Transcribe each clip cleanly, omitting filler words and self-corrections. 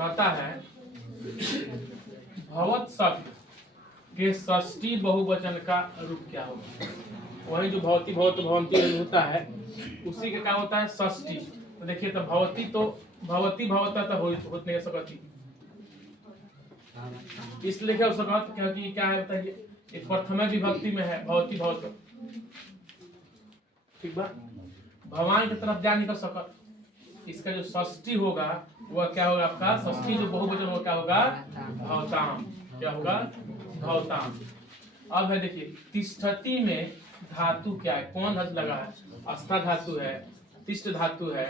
कहता है भवत शब्द के षष्ठी बहुवचन का रूप क्या होगा। वही जो भवती भवत भवंती होता है उसी का क्या होता है षष्ठी। तो देखिए तो भवती भवता तो होत नहीं सकती, इसलिए क्या हो सकत क्योंकि क्या है बताइए एक प्रथम विभक्ति में है भवती भवत, ठीक बा। भगवान की तरफ जा नहीं कर सकत, इसका जो षष्ठी होगा वह क्या होगा आपका षष्ठी जो बहुवचन वो क्या होगा भवताम, क्या होगा भवताम। अब है देखिए तिष्ठति में धातु क्या है, कौन धातु लगा है, अस्था धातु है, तिष्ठ धातु है,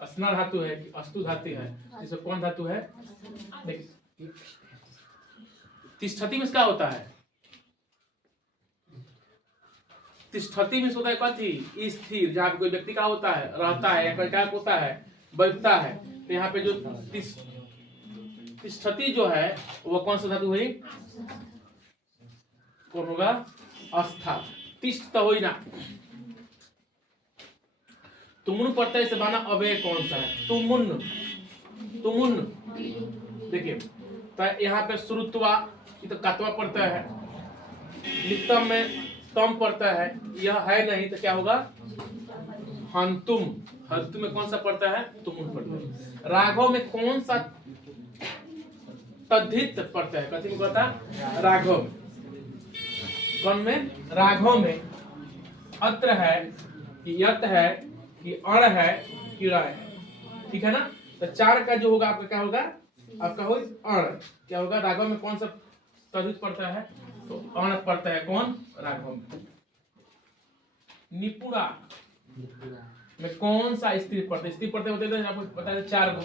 अस्ना धातु है, अस्तु धातु है, इसमें कौन धातु है। देखिए तिष्ठति में क्या होता है, तिष्ठति में होता है कथी स्थिर, जहाँ पे कोई व्यक्ति का होता है रहता है या कोई क्या होता है बैठता है। तो यहाँ पे जो तिष्ठति जो है वो कौन सा धातु हुई, कौन होगा अस्था। तिष्ठ तो हुई ना, तुमुन पड़ता है इसे माना अव्यय कौन सा है तुमुन, तुमुन। देखिए तो यहाँ पे श्रुत्वा ये तो कत्वा पड़ता है, लिप्तम में तम पड़ता है, यह है नहीं तो क्या होगा हंतुम, हंतुम में कौन सा पड़ता है तुमुन पड़ता है। राघव में कौन सा तद्धित पड़ता है, कथी में कहता है राघव, कौन में राघव में अत्र है कि यत है कि अण है कि र है, ठीक है ना। तो चार का जो होगा आपका क्या होगा आपका हो अण, क्या होगा राघव में कौन सा तद्धित पड़ता है तो अण पड़ता है कौन राघव में। निपुणा में कौन सा स्त्री पड़ता है, स्त्री पड़ते होते आपको बता दें चार गो,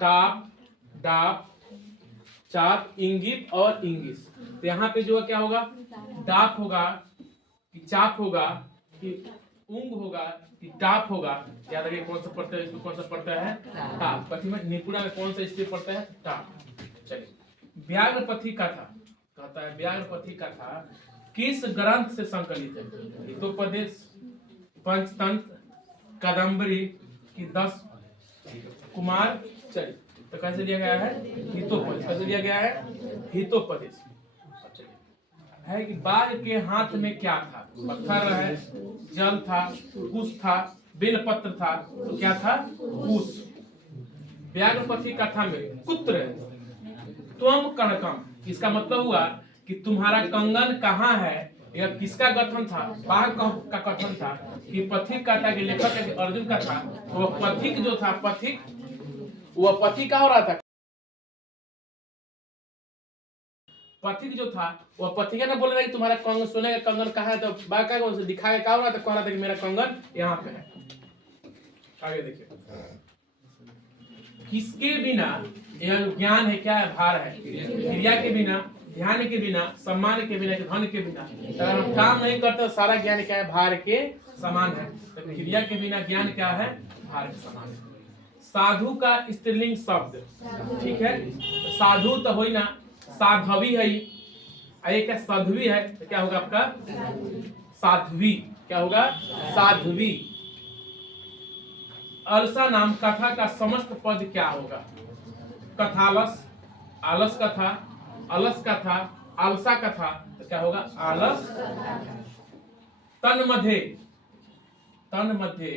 टाप डाप चाप इंगित और इंगिस। तो यहाँ पे जो क्या होगा डाप होगा कि चाप होगा कि उंग होगा कि टाप होगा, याद रखिए कौन सा पड़ता है, इसमें कौन सा पड़ता है टाप। पति में निपुणा में कौन सा स्त्री पड़ता है टाप। चलिए व्याघ्रपथी कथा कहता है, व्याघ्रपथी कथा किस ग्रंथ से संकलित है, हितोपदेश, पंचतंत्र, कादम्बरी की 10 कुमार चरित। तो कैसे दिया गया है हितोपदेश, कैसे दिया गया है हितोपदेश। है कि बाघ के हाथ में क्या था, पत्थर है, जल था, कुश था, बेलपत्र था, तो क्या था कुश। व्याघ्रपथी कथा में कुत्र त्वम कणकम, इसका मतलब हुआ कि तुम्हारा कंगन कहाँ है, यह किसका गठन था, बाघ का कथन था कि पथिक का था कि लेखक अर्जुन का था। तो वह पथिक जो था पथिक वह पथिक का हो रहा था, पथिक जो था वह पथिक ना बोल रहा है कि तुम्हारा कंगन सोने का कंगन कहाँ है, तो बाघ का उसे दिखा के क्या हो रहा था, कह रहा था कि मेरा कंगन यहाँ पे है। आगे देखिए किसके बिना यह ज्ञान है क्या है भार है, क्रिया के बिना, ध्यान के बिना, सम्मान के बिना, धन के बिना। अगर हम काम नहीं करते तो सारा ज्ञान क्या है भार के समान है। तो क्रिया के बिना ज्ञान क्या है भार के समान है। साधु का स्त्रीलिंग शब्द, ठीक है साधु तो हो ना, साधवी है, एक साध्वी है तो क्या होगा आपका साध्वी, क्या होगा साध्वी। अलसा नाम कथा का समस्त पद क्या होगा, कथालस, आलस कथा, अलस कथा, आलसा कथा, तो क्या होगा आलस। तन्मध्य, तन्मध्य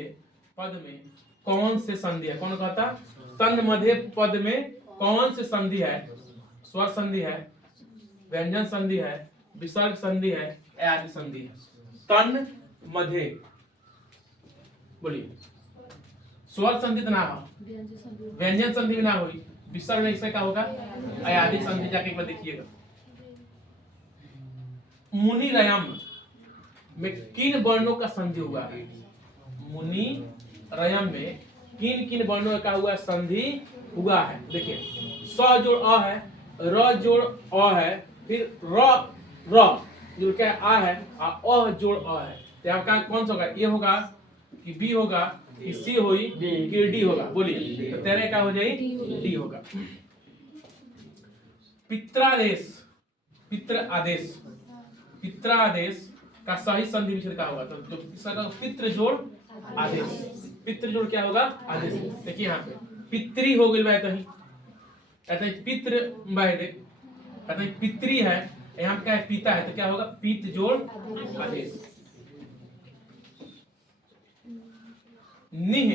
पद में कौन से संधि है, कौन कहता तन्मध्य पद में कौन से संधि है, स्वर संधि है, व्यंजन संधि है, विसर्ग संधि है, आदि संधि है। तन मध्य बोलिए, स्वर संधि ना हो, व्यंजन संधि भी ना हुई, विसर्ग इससे क्या होगा आदि संधि, जाके एक बार देखिएगा। मुनि रयम में किन वर्णों का संधि हुआ है, मुनि रयम में किन किन वर्णों का हुआ संधि हुआ है। देखिए स जोड़ अ है, र जोड़ अ है, फिर र जोड़ क्या आ है, अ जोड़ अ है। तो यहाँ का कौन सा होगा, ये होगा कि बी होगा कि सी होगी कि डी होगा, बोलिए। तो तेरे क्या हो जाएगी डी होगा। पित्रादेश, पित्र आदेश, पित्रादेश का सही संधि विच्छेद का होगा, तो जो इसका पितृ जोड़ आदेश, पितृ जोड़ क्या होगा आदेश। देखिए यहाँ पे पितृ हो गई कहीं, कहते हैं पितृ वैदे, कहते हैं पितृ है, यहाँ पे क्या है पिता है, तो क्या होगा पित जोड़ आदेश। निह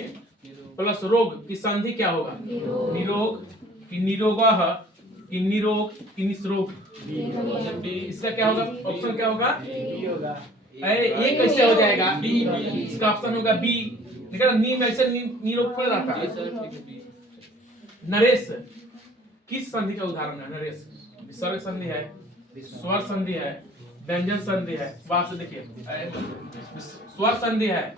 प्लस रोग की संधि क्या होगा निरोग, कि निरोगः, कि निरोग, कि निस्रोग। इसका क्या होगा ऑप्शन क्या होगा अरे ये कैसे हो जाएगा बी, इसका ऑप्शन होगा बी। देखा नी में ऐसे निरोग थोड़ा रहता है। नरेश किस संधि का उदाहरण है? नरेश विसर्ग संधि है, स्वर संधि है, व्यंजन संधि है। बात से देखिए स्वर संधि है,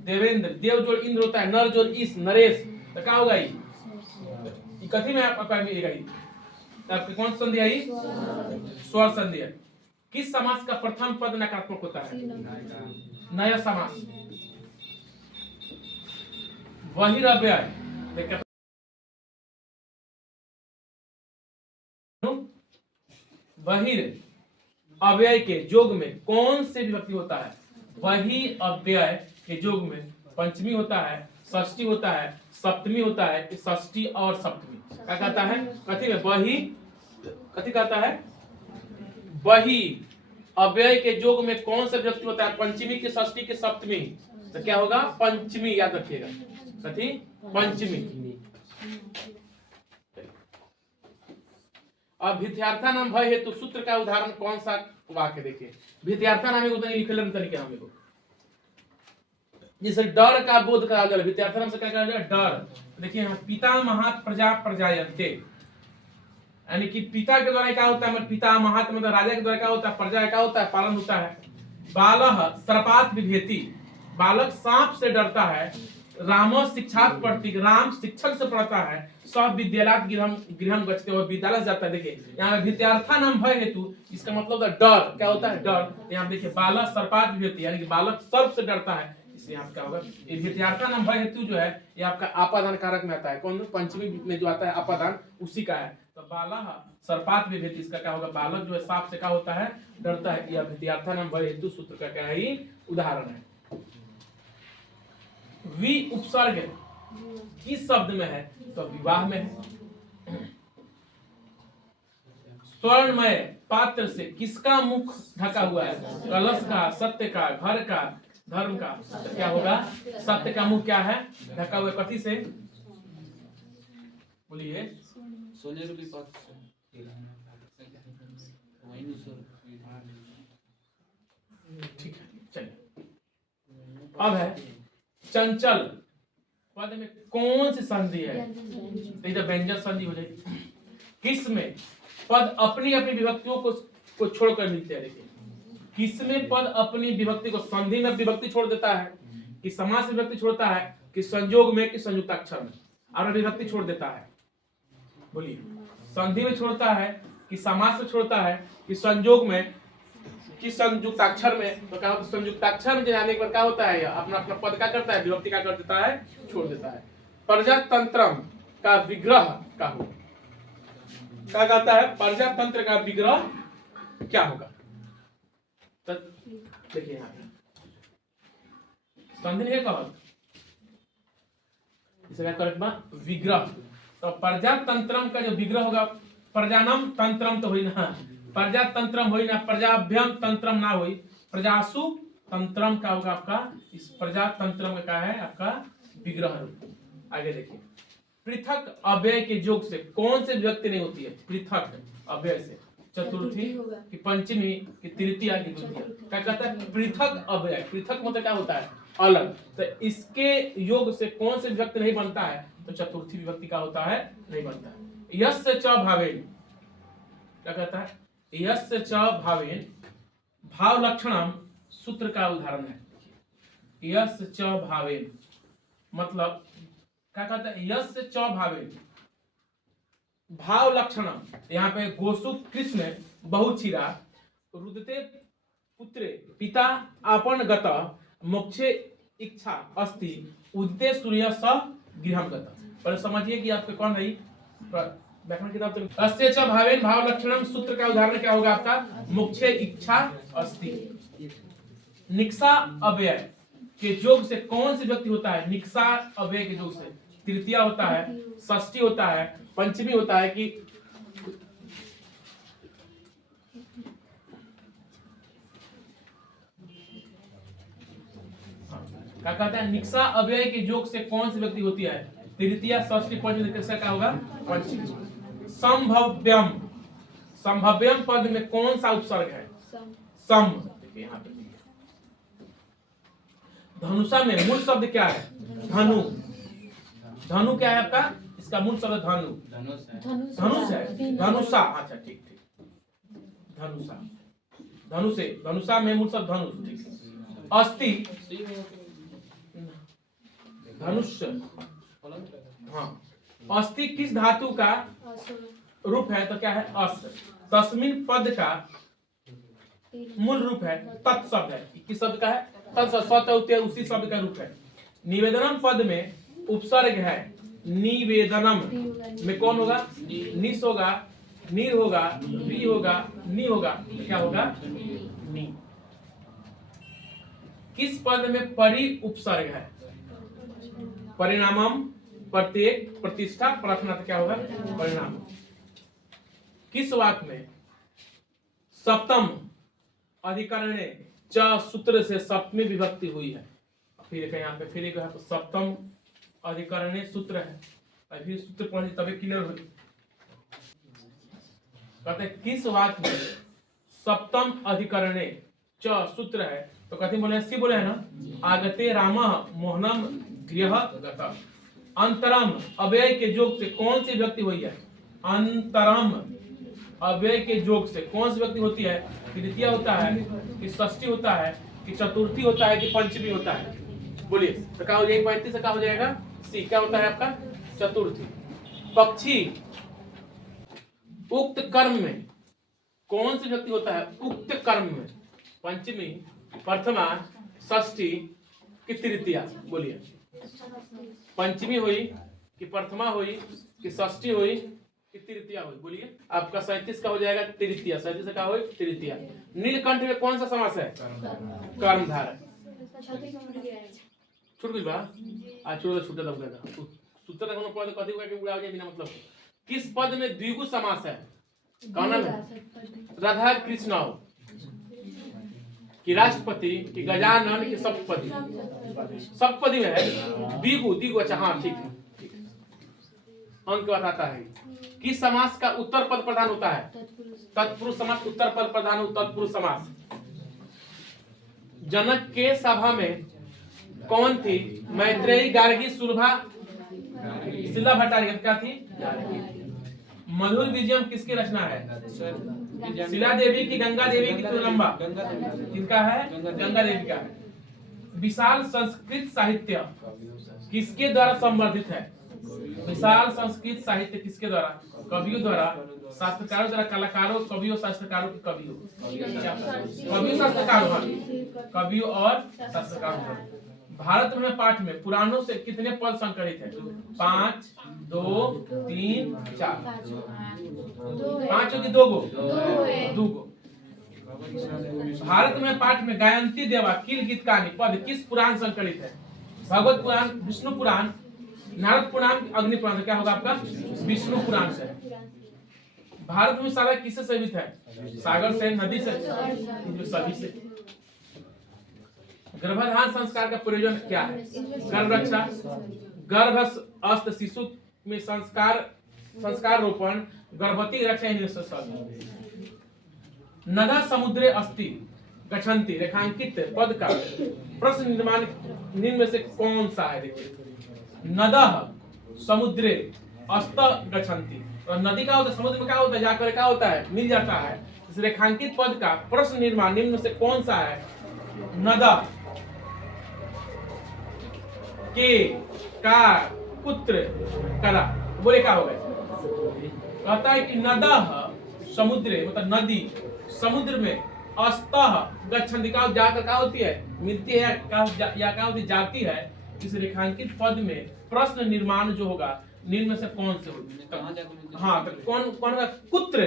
देवेंद्र, देव जोड़ इंद्र होता है, नर जोड़ इस, नरेश, तो क्या होगा ये कथी में आपका मिलेगा ये? आपकी कौन संधि आई? स्वर संधि है। किस समास का प्रथम पद नकारात्मक होता है? नया समास। वही अव्यय बहिर अव्यय के जोग में कौन से विभक्ति होता है? वही अव्यय के जोग में पंचमी होता है, षष्ठी होता है, सप्तमी होता है, षष्ठी और सप्तमी। क्या कहता है? कथी में वही, कथी कहता है? वही अव्यय के जोग में कौन सा विभक्ति होता है? पंचमी की, षष्ठी की, सप्तमी। तो क्या होगा? पंचमी, याद रखिएगा। कथी? पंचमी। अब भित्यार्था नाम भय हेतु सूत्र का उदाहरण कौन सा वाक्य देखिए। भित्यार्था नाम उतना लिख लेना तरीके हम लोग, जिसे डर का बोध करा जाए। भित्यार्था नाम से क्या कहा जाए? डर। देखिए यहाँ पिता महात प्रजा प्रजायन्ते, यानी कि पिता के द्वारा क्या होता है? पिता महात मतलब राजा के द्वारा क्या होता है? प्रजा क्या होता है? पालन होता है। बालः सर्पात् बिभेति, बालक सांप से डरता है। रामो शिक्षात् पठति, राम शिक्षक से पढ़ता है। सब विद्यालयात् गृहं गच्छति, वो विद्यालय जाता है। देखिए यहाँ भित्यार्था नाम भय हेतु, इसका मतलब डर। क्या होता है? डर। यहाँ देखिए बालः सर्पात् बिभेति, यानी कि बालक सर्प से डरता है, इसलिए यहाँ क्या होगा? ये भित्यार्था नाम भय हेतु जो है ये आपका आपादान कारक में आता है। कौन? पंचमी में जो आता है आपादान, उसी का है। तो बालः सर्पात् बिभेति, इसका क्या होगा? बालक जो है सांप से क्या होता है? डरता है। यह भित्यार्था नाम भय हेतु सूत्र का क्या है? उदाहरण है। वि उपसर्ग किस शब्द में है? तो विवाह में है। स्वर्णमय पात्र से किसका मुख ढका हुआ है? कलश का, सत्य का, घर का, धर्म का। तो क्या होगा? सत्य का मुख क्या है? ढका हुआ। कथी से? बोलिए। सोने रूपी पात्र से। ठीक है, चलिए। अब है चंचल पद में कौन सी संधि है? तो व्यंजन संधि हो जाएगी। किसमें पद अपनी अपनी विभक्तियों को छोड़कर मिलते हैं? देखिए किसमें पद अपनी विभक्ति को, संधि में विभक्ति छोड़ देता है, कि समास में विभक्ति छोड़ता है, कि संयोग में, कि संयुक्ताक्षर में और विभक्ति छोड़ देता है? बोलिए। संधि में छोड़ता है, कि समास में छोड़ता है, कि संयोग में, कि संयुक्ताक्षर में? तो क्या होता है? संयुक्ताक्षर में जाने के बाद क्या होता है? अपना अपना पद क्या करता है? विभक्ति क्या कर देता है? छोड़ देता है। प्रजातंत्रम का विग्रह क्या होगा? क्या कहता है? प्रजातंत्र का विग्रह क्या होगा? तो देखिए यहाँ पे संधि है कहा, इसे क्या करेगा? विग्रह। तो प्रजातंत्रम का जो विग्रह होगा, प्रजानम तंत्रम तो हुई ना, प्रजातंत्रम हुई ना, प्रजाभ्यम तंत्रम ना हुई, प्रजासु तंत्रम का होगा आपका। इस प्रजातंत्रम का क्या है? आपका विग्रह। आगे देखिए पृथक अव्यय के योग से कौन से विभक्ति नहीं होती है? पृथक अव्यय से चतुर्थी, कि पंचमी, कि तृतीया, की द्वितीया। क्या कहता है? पृथक अव्यय। पृथक मतलब क्या होता है? अलग। तो इसके योग से कौन से विभक्ति नहीं बनता है? तो चतुर्थी विभक्ति का होता है? नहीं बनता है। यस्य च भावेन, क्या कहता है? यस्य च भावेन, भाव लक्षणम सूत्र का उदाहरण है। यस्य च भावेन मतलब क्या कहता है? यस्य च भावेन भाव लक्षणम, यहाँ पे गोसु कृष्ण बहुचिरा रुदते पुत्रे पिता आपन गत मोक्षे इच्छा अस्ति उदिते सूर्य स गृहम गत। पर समझिए कि आपके कौन रही व्याकरण किताब तो अस्य च भावेन भाव लक्षणम सूत्र का उदाहरण क्या होगा आपका? मोक्षे इच्छा अस्ति। निक्सा अव्यय के योग से कौन सी विभक्ति होता है? निक्सा अव्यय के योग से तृतीया होता है, षष्ठी होता है, पंचमी होता है कि क्या कहते हैं, निक्सा अव्यय के योग से कौन सी व्यक्ति होती है? तृतीया, षष्ठी, पंचमी, तीसरा क्या होगा? पंचमी। संभव्यम, संभव्यम पद में कौन सा उपसर्ग है? सम। देखिए यहाँ पे धनुषा में मूल शब्द क्या है? धनु। धनु क्या है आपका? इसका मूल शब्द धनु, धनुष है, धनुषा। अच्छा ठीक ठीक, धनुषा, धनुषे, धनुषा में मूल शब्द धनुष। ठीक। अस्थि, धनुष, हाँ। अस्थि किस धातु का रूप है? तो क्या है? अस। तस्मिन पद का मूल रूप है तत्शब्द है। किस शब्द का है? तत्शब्द, उसी शब्द का रूप है। निवेदनम पद में उपसर्ग है निवेदनम में कौन होगा? निस होगा, नीर होगा, वी होगा, नी होगा। तो क्या होगा? नी। किस पद में परि उपसर्ग है? परिणामम, प्रत्येक, प्रतिष्ठा, प्रार्थना। तो क्या होगा? परिणाम। किस वाक्य में सप्तम अधिकरणे च सूत्र से सप्तमी विभक्ति हुई है? फिर यहाँ पे फिर एक सप्तम अधिकरणे सूत्र है, अभी सूत्र पढ़ तभी क्लियर हो। कहते हैं किस वाक्य में सप्तम अधिकरणे च सूत्र है? तो कहते बोले सी बोले है ना, आगते रामः मोहनम गृह गतः। अंतरम अव्यय के योग से कौन सी व्यक्ति हुई है? अंतरम अव्यय के योग से कौन सी व्यक्ति होती है? तृतीया होता है कि षष्ठी होता है कि चतुर्थी होता है कि पंचमी होता है? बोलिए तो क्या हो जाएगा? 35 से क्या हो जाएगा? सी। क्या होता है आपका? चतुर्थी। पक्षी उक्त कर्म में कौन सी व्यक्ति होता है? उक्त कर्म में पंचमी, प्रथमा, षष्ठी कि तृतीया? बोलिए पंचमी हुई कि प्रथमा हुई कि षष्ठी हुई कि तृतीया हुई? बोलिए आपका 37 का हो जाएगा तृतीया। 37 का हो तृतीया। नीलकंठ में कौन सा समास है? कर्मधारय। छूट गई बा आज छोड़ छूटे दब गया सूत्र तक हम पद कथी हुआ कि उड़ा जाए बिना मतलब। किस पद में द्विगु समास है? कौन नाम है? राधा कृष्ण कि राष्ट्रपति कि गजानन कि सप्तपदी? सप्तपदी में है द्विगु। द्विगु, अच्छा हाँ ठीक है, ठीक है। अंक बताता है किस समास का उत्तर पद प्रधान होता है? तत्पुरुष समास उत्तर पद प्रधान हो, तत्पुरुष समास। जनक के सभा में कौन थी? मैत्रेयी, गार्गी, सुलभा, शिला भट्टारिका। क्या थी? मधुर विजयम किसकी रचना है? शिला देवी की, गंगा देवी की? तुलंबा किसका है? गंगा देवी का है। विशाल संस्कृत साहित्य किसके द्वारा संवर्धित है? विशाल संस्कृत साहित्य किसके द्वारा? कवियों द्वारा, शास्त्रकारों द्वारा, कलाकारों, कवियों, शास्त्रकारों की कवियों, कवियों, शास्त्रकारों, कवियों और शास्त्रकारों। भारत में पाठ में पुराणों से कितने पद संकलित है? 5, 2, 3, 4। 5 होगी 2 गो, 2 गो। भारत में पाठ में गायंती देवा किल गीत कहानी पद किस पुराण संकलित है? भगवत पुराण, विष्णु पुराण, नारद पुराण, अग्नि पुराण। क्या होगा आपका? विष्णु पुराण से। भारत में सारा किससे सेवित है? सागर से, नदी से, सभी से। गर्भाधान संस्कार का प्रयोजन क्या है? गर्भ रक्षा, गर्भस्थ शिशु में संस्कार रोपण, गर्भवती रक्षा। नदा समुद्रे अस्ति गच्छन्ति रेखांकित पद का प्रश्न निर्माण निम्न में से कौन सा है? देखिए नदः समुद्रे अस्त गच्छन्ति। और नदी का होता है, समुद्र में क्या होता है? जाकर क्या होता है? मिल जाता है। इस रेखांकित पद का प्रश्न निर्माण निम्न में से कौन सा है? नदा के का पुत्र कला। बोले क्या हो गए? कहता है कि नदः समुद्रे मतलब नदी समुद्र में अस्तः गच्छन्ति का जाकर क्या होती है? मिलती है या क्या होती? जाती है। इस रेखांकित पद में प्रश्न निर्माण जो होगा निम्न में से कौन से होगा? हाँ तो कौन कौन का? कुत्र,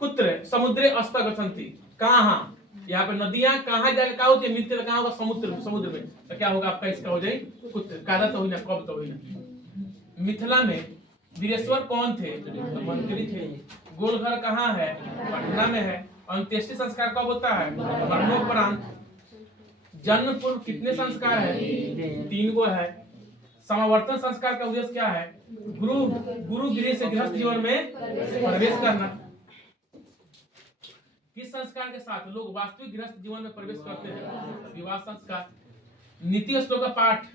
कुत्र समुद्रे अस्त गच्छन्ति। कहाँ? यहाँ पे नदियां कहाँ जाकर कहा होती है, मिलते कहाँ होगा, समुद्र में। तो क्या होगा आपका, इसका हो जाए कुत्र, कादा तो हुई ना, कब तो हुई ना। मिथिला में वीरेश्वर कौन थे, तो मंत्री थे। गोलघर कहाँ है, पटना में है। अंत्येष्टि संस्कार कब होता है, मरणोपरांत। जन्म पूर्व कितने संस्कार है, 3 गो है। समावर्तन संस्कार का उद्देश्य क्या है, गुरु गृह से गृहस्थ जीवन में प्रवेश करना। किस संस्कार के साथ लोग वास्तविक गृहस्थ जीवन में प्रवेश करते हैं, विवाह संस्कार। नीति श्लोक का पाठ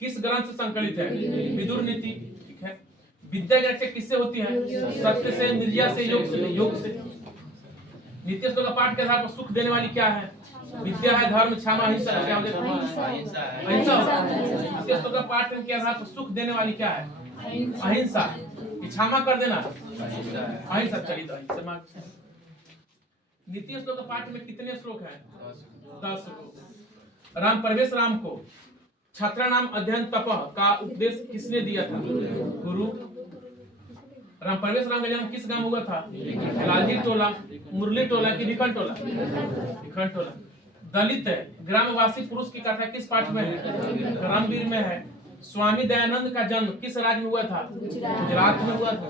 किस ग्रंथ से संकलित है, विदुर नीति। ठीक है। विद्या की रक्षा किससे होती है, सत्य से, निर्जया से, योग से। नीति श्लोक का पाठ के आधार पर सुख देने वाली क्या है, विद्या है, धर्म, क्षमा, अहिंसा। क्या हो जाएगा, अहिंसा। नीति श्लोक का पाठ के आधार पर सुख देने वाली क्या है, अहिंसा। क्षमा कर देना, अहिंसा। चलिए तो अहिंसा। नीति श्लोक का पाठ में कितने श्लोक हैं, 10 श्लोक। राम प्रवेश राम को छात्रा नाम अध्ययन तपह का उपदेश किसने दिया था, गुरु। राम प्रवेश राम का जन्म किस गांव हुआ था, लालजी टोला, मुरली टोला की विखंड टोला, विखंड टोला। दलित ग्रामवासी पुरुष की कथा किस पाठ में है, रामवीर में है। स्वामी दयानंद का जन्म किस राज्य में हुआ था, गुजरात में हुआ था।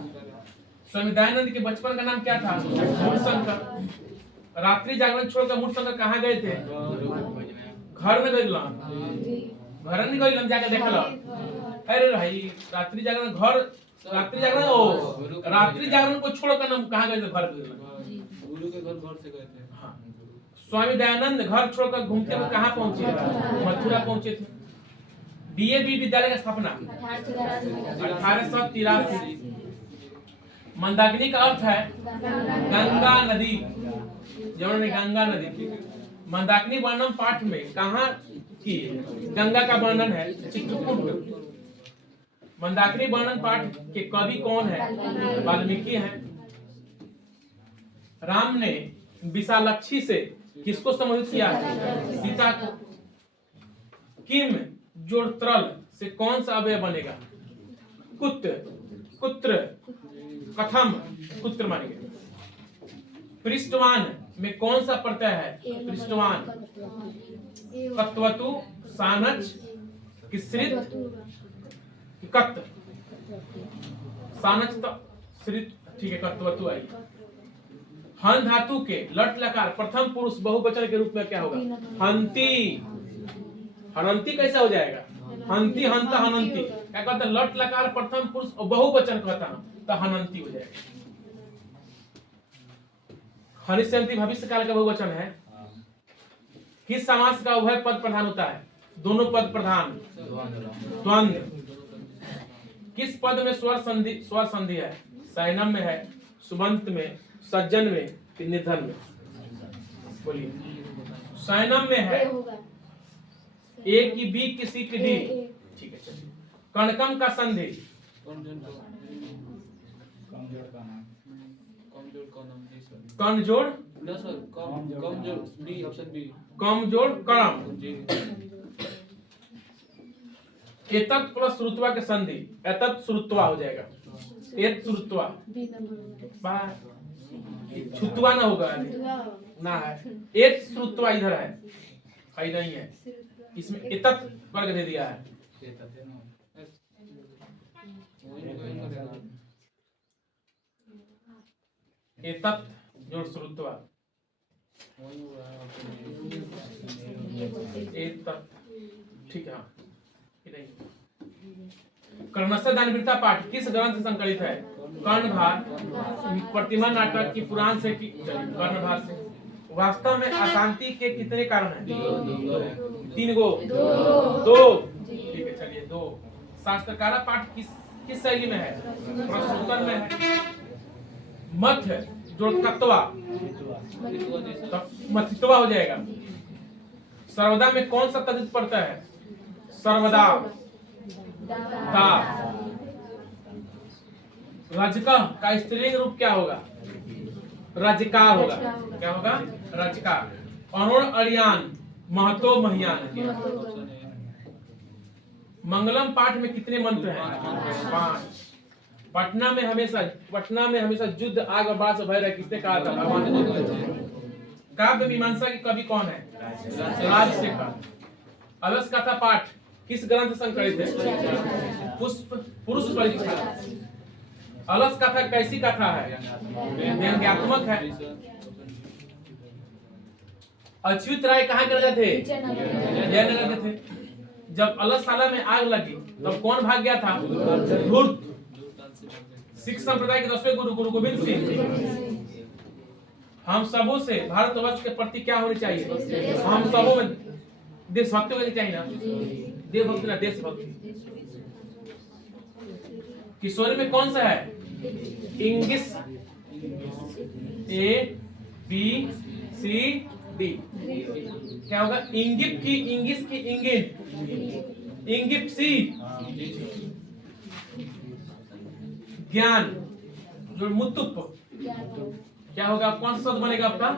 स्वामी दयानंद के बचपन का नाम क्या था, मूलशंकर। रात्रि जागरण छोड़कर मूलशंकर कहाँ गए थे, घर में गए, घर नहीं गए, जाके देख लो। अरे भाई रात्रि जागरण घर, रात्रि जागरण को छोड़कर हम कहाँ गए थे, घर गए, गुरु के घर से गए थे। हाँ। स्वामी दयानंद घर छोड़कर घूमते हुए कहाँ पहुंचे, मथुरा पहुंचे थे। डीएवी विद्यालय का स्थापना 1883। मंदाकिनी का अर्थ है गंगा नदी, जमुना में गंगा नदी की। मंदाकिनी वर्णन पाठ में कहाँ की गंगा का वर्णन है, चित्रकूट। मंदाकिनी वर्णन पाठ के कवि कौन है, वाल्मीकि हैं। राम ने विशालाक्षी से किसको संबोधित किया, सीता को। किम जोड़ त्रल से कौन सा अवयव बनेगा, कुत्र, कुत्र, कथम, कुत्र मानेंगे। पृष्ठवान में कौन सा प्रत्यय है, पृष्ठवान। कत्वतु, सानच, किसृत, कत, सानच श्रित। ठीक है, कत्वतु आई। हन धातु के लट लकार प्रथम पुरुष बहुवचन के रूप में क्या होगा, हंती। हनंती कैसा हो जाएगा, हंती, हंता, हनंती। क्या कहता है, लट लकार प्रथम पुरुष और बहुवचन कहता है तो हनंती हो जाएगा। हनिष्यंती भविष्य काल का बहुवचन है। किस समास का उभय पद प्रधान होता है, दोनों पद प्रधान, द्वंद्व। किस पद में स्वर संधि है, सैनम में है, सुबंत में, सज्जन में, निर्धन में। बोलिए, सैनम में है, ए की बी की सी की डी। ठीक है, चलिए। कणकम का संधि, कम जोड़, कम जोड़ कम। एतत् प्लस श्रुत्वा के संधि, एतत् श्रुत्वा हो जाएगा, एत श्रुत्वा। छुत्वा ना होगा ना, है एत श्रुत्वा इधर है, नहीं है, इसमें एतत् वर्ग दे दिया है। एतत् जोड़ श्रुत्वा, एतत्। ठीक है, कर्णस्य दानवीरता पाठ किस ग्रंथ से संकलित है, कर्णभार। प्रतिमा नाटक की पुराण से की, कर्णभार से। वास्तव में अशांति के कितने कारण हैं, 3 गो, 2। ठीक है, चलिए 2। शास्त्रकारा पाठ किस शैली में है, प्रश्नोत्तर में है। मध्य जोड़ तत्वा, मथित्वा हो जाएगा। सर्वदा में कौन सा तद्धित पड़ता है, सर्वदा, दा। रजका का स्त्रीलिंग रूप क्या होगा, रजका होगा। क्या होगा, रजका। अरुण अरियान, महतो महियान। मंगलम पाठ में कितने मंत्र हैं, 5। पटना में हमेशा युद्ध, आग और बाढ़ से भय रहे, किसने कहा था, भगवान ने। काव्य मीमांसा के कवि कौन है? राजशेखर। अलस कथा पाठ किस ग्रंथ संकलित है? पुष्प पुरुष परीक्षा। अलस कथा कैसी कथा है? व्यंग्यात्मक है। अच्युत राय कहाँ के राजा थे? जयनगर के थे। जब अलसशाला में आग लगी तब कौन भाग गया था? धूर्त। सिख संप्रदाय के 10वें गुरु गुरु गोविंद सिंह। हम सबों से भारतवर्ष के प्रति क्या होनी चाहिए? हम सबों में देशभक्ति होनी चाहिए ना? देशभक्ति ना देशभक्ति। किशोरी में कौन सा है? इंगिस। A B C D. क्या होगा? इंगित की इंगिस की इंगित। इंगित सी। ज्ञान जो मुतुप क्या होगा? कौन सा शब्द बनेगा आपका?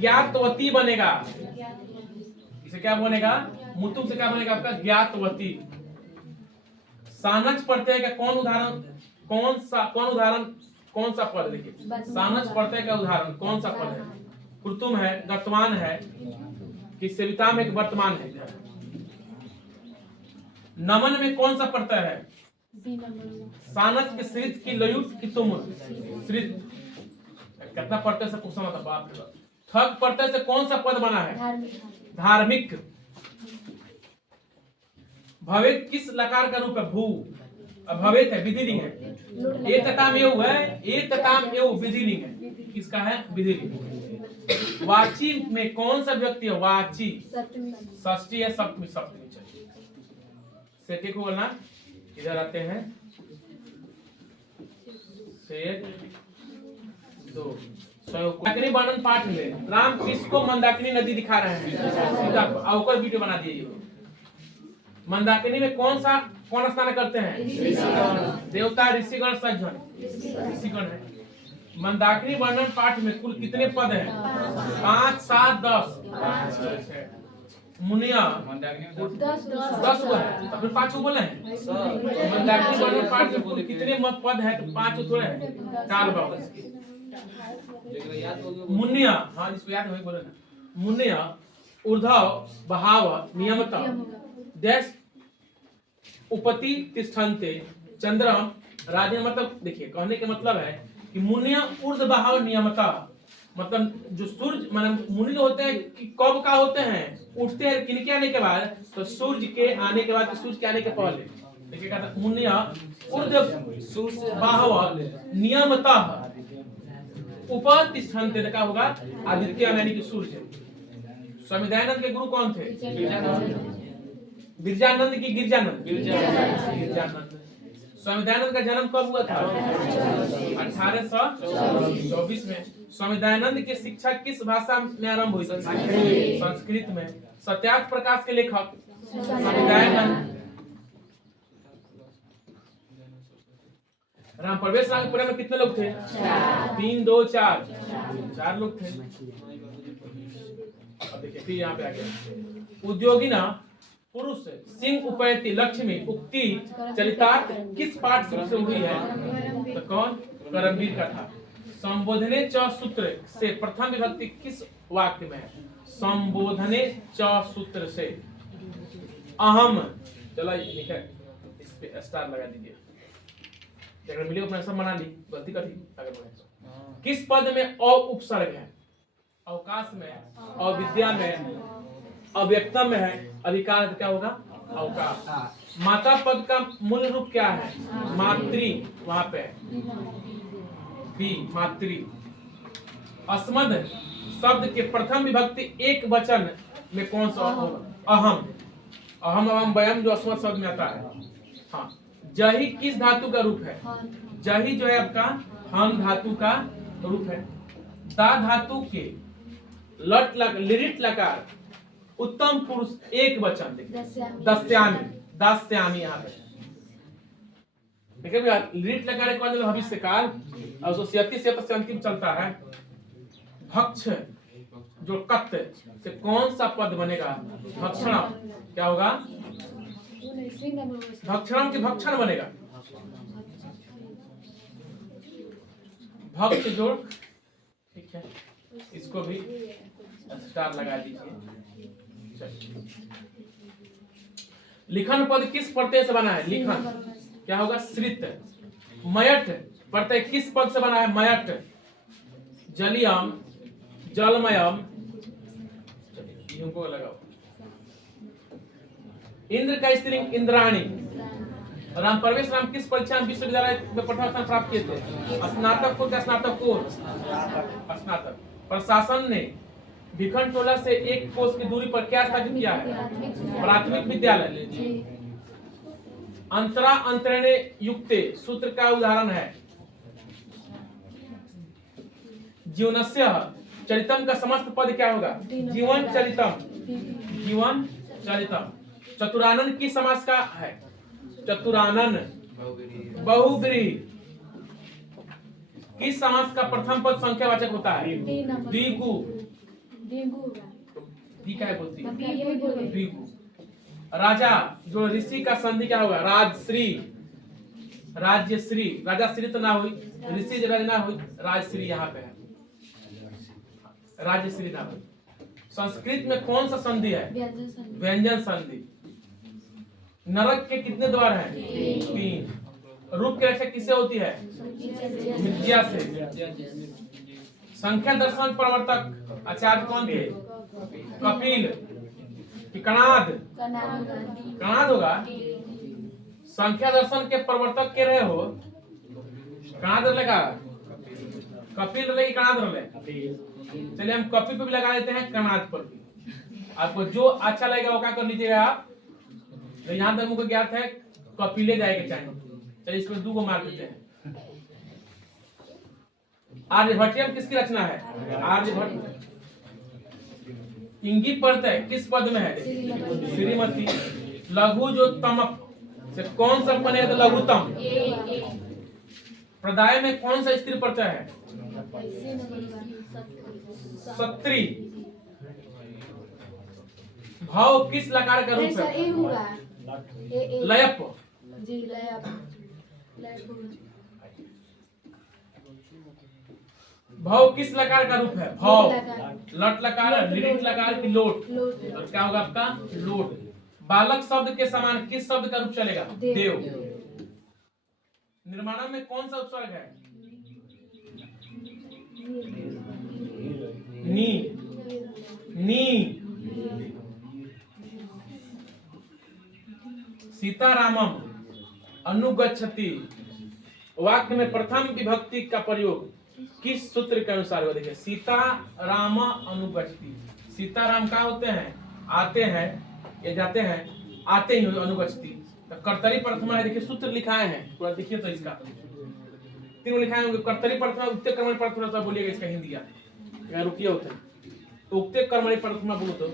ज्ञातवती बनेगा। इसे क्या बनेगा? मुतुप से क्या बनेगा आपका? ज्ञातवती। सानच प्रत्यय का कौन उदाहरण? कौन सा पद? देखिए सानच प्रत्यय का उदाहरण कौन सा पद है? कुर्तुम है, वर्तमान है कि सेविता में वर्तमान है। नमन में कौन सा प्रत्यय है? सानच के श्रित की लयुत की तुम श्रित। कितना प्रत्यय से पूछना था बात है। ठग प्रत्यय से कौन सा पद बना है? धार्मिक। भवेत किस लकार का रूप है? भू। भवेत है विधिलिंग है। एक तताम एव है, एक तताम एव विधिलिंग है। किसका है? विधिलिंग। वाची में कौन सा व्यक्ति है? वाची। षष्ठी है, सप्तमी सप्तमी चाहिए। सेठ को बोलना। इधर आते हैं सेठ दो। मंदाकिनी वर्णन पाठ में राम किसको मंदाकिनी नदी दिखा रहे हैं? अवकर वीडियो बना दिए। मंदाकिनी में कौन स्नान करते हैं? देवता, ऋषिगण, सज्जन। ऋषिगण है। मंदाकिनी वर्णन पाठ में कुल कितने पद हैं? 5, 7, 10। मुनिया 10 को है तो फिर 5 को बोले हैं। मंदाकिनी वर्णन पाठ में कुल कितने पद हैं? तो 5 थोड़े हैं। काल बाबा मुनिया, हाँ इसको याद है बोले ना। मुनिया ऊर्ध्व बहाव नियमता देश उपति तिष्ठन्ते चंद्रम राधे। मतलब देखिए कहने के मतलब है कि मुनिया ऊर्ध्व बहाव नियमता, मतलब जो सूर्य मतलब मुनि होते हैं कि कब का होते हैं? उठते हैं किनके आने के बाद? तो सूर्य के आने के बाद, सूर्य के आने के पहले। देखिए कहता मुनिया ऊर्ध्व बहाव नियमता उपतिष्ठन्ते। क्या होगा? आदित्य यानी कि सूर्य। स्वामी दयानंद के गुरु कौन थे? गिरजानंद की गिरजानंद। स्वामी दयानंद का जन्म कब हुआ था? 1824 में। स्वामी दयानंद की शिक्षा किस भाषा में आरंभ हुई? संस्कृत में। सत्याग्रह प्रकाश के लेखक स्वामी दयानंद। राम प्रवेश रामपुरा में कितने लोग थे? 3, 2, 4 लोग थे। अब देखिए फिर यहाँ पे आ गया। उद्योगिना पुरुष सिंह उपैति लक्ष्मी उक्ति चरितार्थ किस पाठ सूत्र से हुई है? तो कौन? करमवीर का था। संबोधने च सूत्र से प्रथम विभक्ति किस वाक्य में है? संबोधने च सूत्र से अहम। चलो लिखा इस पे स्टार लगा दीजिए। अगर मिले अपना सब बना ली। गलती कर दी अगर बढ़े। किस पद में अ उपसर्ग है? अवकाश में, अविद्या में, अव्यक्तम में है। अधिकार क्या होगा? अवकाश। माता पद का मूल रूप क्या है? मातृ। वहां पे बी मातृ। अस्मद शब्द के प्रथम विभक्ति एक वचन में कौन सा होगा? अहम। अहम एवं वयम जो अस्मद शब्द में आता है। हाँ। जही किस धातु का रूप है? जही जो है आपका हम धातु का रूप है। दा धातु के लट लिरिट लकार उत्तम पुरुष एक वचन। दस्यामी। दास्यामी। यहाँ पे देखिए भैया लिरिट लकार का मतलब भविष्य काल और 137 से अंतिम चलता है। भक्ष जो कत से कौन सा पद बनेगा? भक्षण। क्या होगा? भक्षण के भक्षण बनेगा। भक्ष जोड़। ठीक है इसको भी स्टार लगा दीजिए। चलिए। लिखन पद किस प्रत्यय से बना है? लिखन क्या होगा? श्रित। मयट प्रत्यय किस पद से बना है? मयट। जलियम, जलमयम, को लगाओ। इंद्र का स्त्रीलिंग इंद्राणी। राम परवेश राम किस परीक्षा में विश्वविद्यालय में प्रथम स्थान प्राप्त किए थे? स्नातक का स्नातक। स्नातक। प्रशासन ने भिखन टोला से 1 कोस की दूरी पर क्या स्थापित किया है? प्राथमिक विद्यालय। अंतरा अंतरणे युक्ते सूत्र का उदाहरण है? जीवनस्य चरितम का समस्त पद क्या होगा? जीवन चरितम। जीवन चरितम। चतुरानन किस समास का है? चतुरानन बहुव्रीहि। किस समास का प्रथम पद संख्यावाचक होता है? द्विगु। दी क्या है बोलती? द्विगु। राजा जो ऋषि का संधि क्या होगा? राजश्री। राज्यश्री। राजाश्री तो ना हुई, ऋषि राज ना हुई, राजश्री यहाँ पे है, राजश्री ना हुई। संस्कृत में कौन सा संधि है? व्यंजन संधि। नरक के कितने द्वार हैं? 3। रूप की रक्षा किससे होती है? विद्या से। संख्या दर्शन प्रवर्तक आचार्य कौन थे? कपिल कि कणाद? कणाद होगा। संख्या दर्शन के प्रवर्तक के रहे हो? कणाद लगा, कपिल रहे कि कणाद रहे? चलिए हम कपिल पे भी लगा देते हैं, कणाद पर भी। आपको जो अच्छा लगेगा वो क्या कर लीजिएगा आप। तो यहाँ तक मुझको ज्ञात है कपिले जाएगा चाहिए। चलिए इसमें 2 को मार देते हैं। आर्यभट्टियम किसकी रचना है? आर्यभट्ट। इंगी प्रत्यय किस पद में है? श्रीमती। लघु जो तमप से कौन सा बने तो लघुतम। प्रदाय में कौन सा स्त्री प्रत्यय है? सत्री। भाव किस लकार का रूप है? लयप। भाव किस लकार का रूप है? भाव। लट लकार, लिट लकार की लोट, और क्या होगा आपका? लोट। बालक शब्द के समान किस शब्द का रूप चलेगा? देव। निर्माणम में कौन सा उपसर्ग है? नी। नी। सीतारामम अनुगच्छति वाक्य में प्रथम विभक्ति का प्रयोग किस सूत्र के अनुसार हो? देखिए, सीता राम अनुगच्छति। सीताराम क्या होते हैं? आते हैं या जाते हैं? आते ही अनुगच्छति। तो कर्तरी प्रथमा है, देखिए सूत्र लिखाए हैं, थोड़ा देखिए तो इसका 3 लिखाए होंगे। कर्तरी प्रथमा, उक्ते कर्मणि प्रथमा, थोड़ा बोलिएगा इसका हिंदी या रुकिए होते हैं। तो उक्ते कर्मणि प्रथमा बोलो तो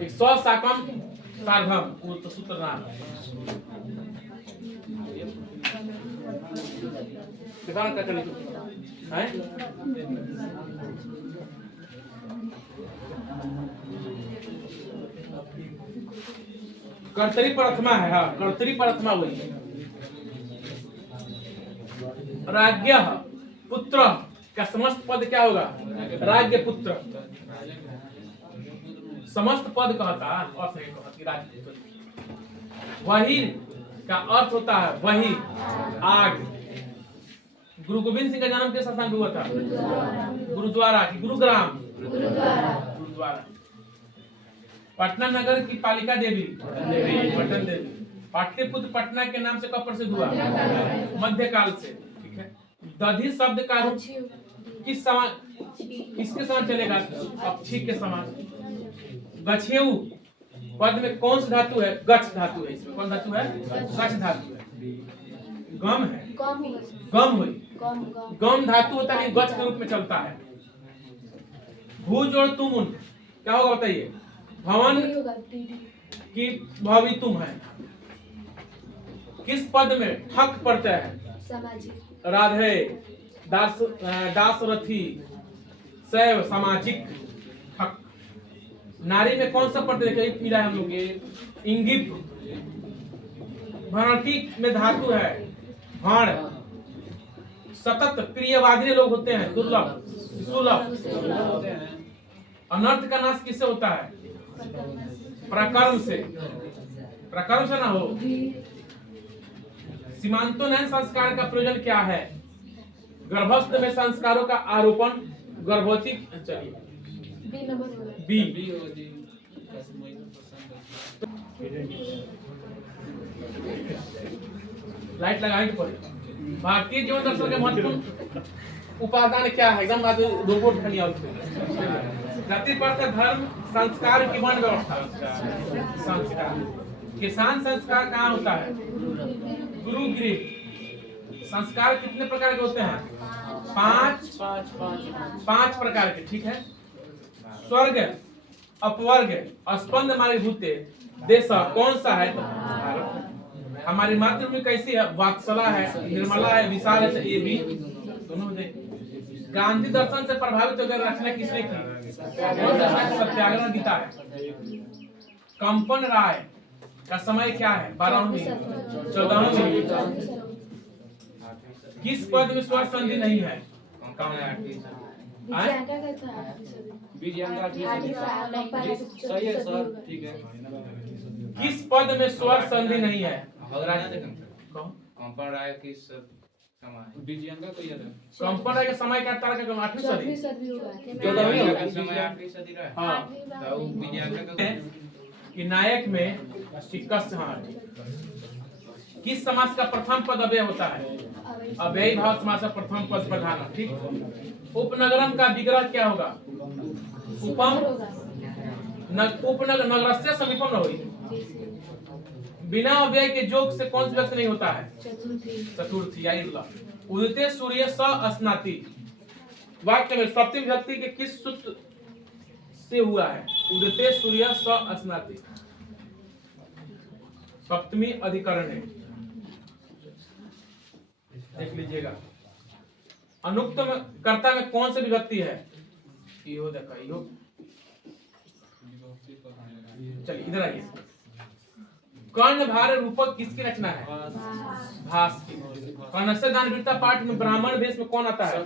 एक साकम सार्धम, वो तो सूत्र नाम दिखाना क्या करने है? कर्तरी प्रथमा है। हाँ, कर्तरी प्रथमा वही है। राज्ञ पुत्र का समस्त पद क्या होगा? राज्ञ पुत्र। समस्त पद कहता अर्थ है कहती राज्य। वही का अर्थ होता है वही, आग। गुरु गोविंद सिंह का जन्म किस स्थान पे हुआ था? गुरुद्वारा की गुरुग्राम? गुरुद्वारा। पटना नगर की पालिका देवी पटन देवी। पाटलिपुत्र पटना के नाम से कब प्रसिद्ध हुआ? मध्यकाल से। ठीक है। दधि शब्द का रूप किस समान, किसके समान चलेगा? अक्षी के समान। गछेऊ पद में कौन सा धातु है? गच्छ धातु है। इसमें कौन धातु है? गच्छ धातु है। गम है, गम हुई। गम धातु होता है, गच्छ के रूप में चलता है। भू जोड़ तुम क्या होगा बताइए? भवन की भावी तुम है। किस पद में ठक पड़ता है? राधे, दासरथी, शैव, सामाजिक, ठक। नारी में कौन सा पद देखिए पीला है हम लोग? इंगित। भरती में धातु है भण। सतत प्रियवादी लोग होते हैं, दुर्लभ सुलभ। अनर्थ का नाश किससे होता है? प्रकर्म से। प्रकर्म से ना हो। सीमांतोन्नयन संस्कार का प्रयोजन क्या है? गर्भस्थ में संस्कारों का आरोपण, गर्भवती। चलिए बी। बी होगा जी। लाइट लगाएंगे पड़े। भारतीय जीवन दर्शन के महत्वपूर्ण उपादान क्या है? एकदम बात रोबोट खनिया उसमें। जाति प्रथा धर्म संस्कार की वन व्यवस्था। संस्कार किसान संस्कार कहाँ होता है? गुरु गृह। संस्कार कितने प्रकार के होते हैं? पांच प्रकार के। ठीक है। स्वर्ग अपवर्ग स्पंद हमारे भूते देश कौन सा है? तो भारत। हमारी मातृभूमि कैसी है? वात्सला है, निर्मला है, विशाल है। ये भी दोनों हो जाए। गांधी दर्शन से प्रभावित होकर रचना किसने की? सत्याग्रह गीता है। कंपन राय का समय क्या है? 12वीं 14वीं। किस पद में स्वर संधि नहीं है? सही है सर, ठीक है। किस पद में स्वर संधि नहीं है? कंपन राय की समय विजयंगा को याद है। कंपन राय का समय क्या? तारा का 8वीं सदी। समय 8वीं सदी रहा। हाँ। तो विजयंगा का कि नायक में किस समास का प्रथम पद अव्यय होता है? अव्ययी भाव समास का प्रथम पद प्रधान। ठीक। उपनगरम का विग्रह क्या होगा? उपम उपनगर नगरस्य समीपम न होई। बिना अव्यय के जोग से कौन सा व्यक्त नहीं होता है? चतुर्थी। उदिते सूर्य स अस्नाति वाक्य में सप्तमी विभक्ति के किस सूत्र से हुआ है? उदिते सूर्य स अस्नाति सप्तमी अधिकरण है। देख लीजिएगा। अनुक्त कर्ता में कौन सी विभक्ति है? इहो देखा इहो। चलिए इधर आइए। कर्ण भार रूपक किसकी रचना है? भास की। कर्णस्य दानवीरता पाठ में ब्राह्मण वेश में कौन आता है?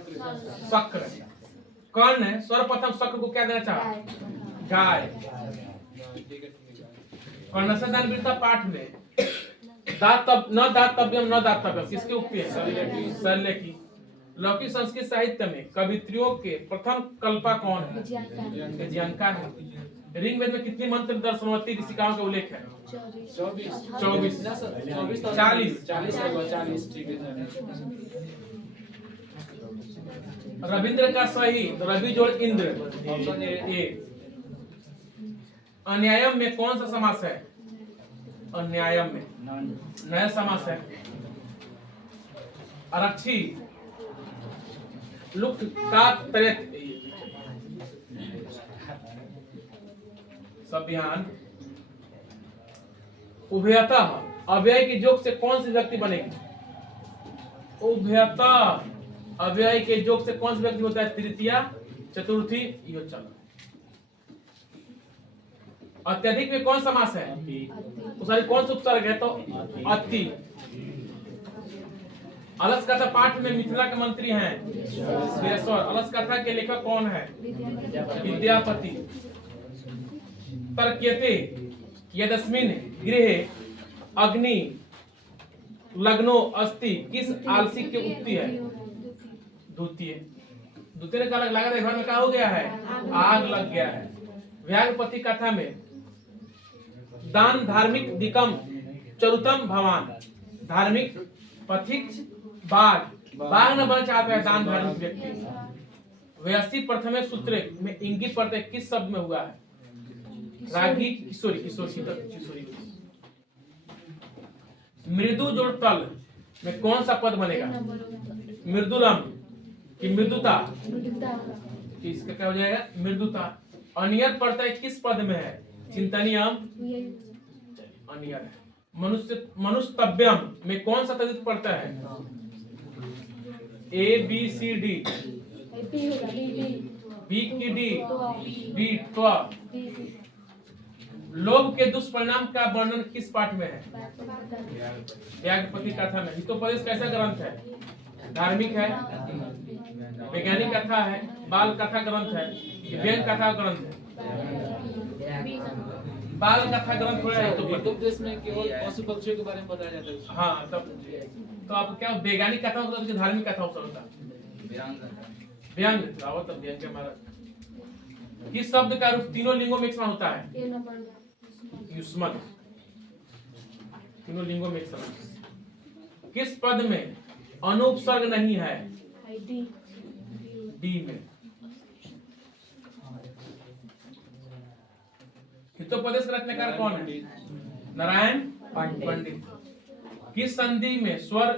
शक्र। कर्ण सर्वप्रथम शक्र को क्या देना चाहा? गाय। कर्णस्य दानवीरता पाठ में न दातव्यम किसकी उक्ति है? शल्य की। लौकिक संस्कृत साहित्य में कवित्रियों के प्रथम कल्पा कौन है? विजयंका है। ऋग्वेद में कितनी मंत्र दर्शनवती ऋषिकाओं का उल्लेख है? 24 40 ठीक है। रविंद्र का सही रवि जोड़ इंद्र। Option A. अन्यायम में कौन सा समास है? अन्यायम में नया समास है। आरक्षी लुप्त का त्रेत सब ध्यान। उभयतः अव्यय के जोग से कौन सी व्यक्ति बनेगी? उभयतः अव्यय के जोग से कौन सा व्यक्ति होता है? तृतीया चतुर्थी यो चल। अत्यधिक में कौन समास है? उसका कौन सा उपसर्ग है? तो अति। अलस कथा पाठ में मिथिला के मंत्री हैं वीरेश्वर। अलस कथा के लेखक कौन है? विद्यापति। तर्क्यते यदस्मिन् गृहे अग्नि लग्नो अस्ति किस आलसी की उक्ति है? द्वितीय। द्वितीय ने कहा लगा था घर में क्या हो गया है? आग लग गया है। व्याघ्रपति कथा में दान धार्मिक दिकम चरुतम भवान। धार्मिक पथिक बाघ बाघ न बना चाहता है दान धार्मिक व्यक्ति। व्यस्ति प्रथम सूत्र में इंगित प्रत्यय किस शब्द में हुआ है? रागी किशोरी किशोरी। मृदु जोड़ तल में कौन सा पद बनेगा? मृदुलम की मृदुता। इसका क्या हो जाएगा? मृदुता। अनियत प्रत्यय किस पद में है? चिंतनियम अनियत है। मनुष्यतव्यम में कौन सा तद्धित प्रत्यय है? A B C D. B की डी बी त्व। लोभ के दुष्परिणाम का वर्णन किस पाठ में है? व्याघ्रपति कथा में। हितोपदेश कैसा ग्रंथ है? धार्मिक है, वैज्ञानिक कथा है, बाल कथा ग्रंथ है, व्यंग कथा ग्रंथ है। बाल कथा ग्रंथ थोड़ा है तो देश में केवल पशु पक्षियों के बारे में बताया जाता है। हाँ, तब तो आप क्या वैज्ञानिक कथा होता है, धार्मिक कथा होता है? व्यंग तब व्यंग के हमारा किस शब्द का रूप तीनों लिंगों में एक समान होता है? युष्मत। तीनों लिंगों में एक समान। किस पद में अनुपसर्ग नहीं है? डी में। हितोपदेश का रचनाकार कौन है? नारायण पंडित। किस संधि में स्वर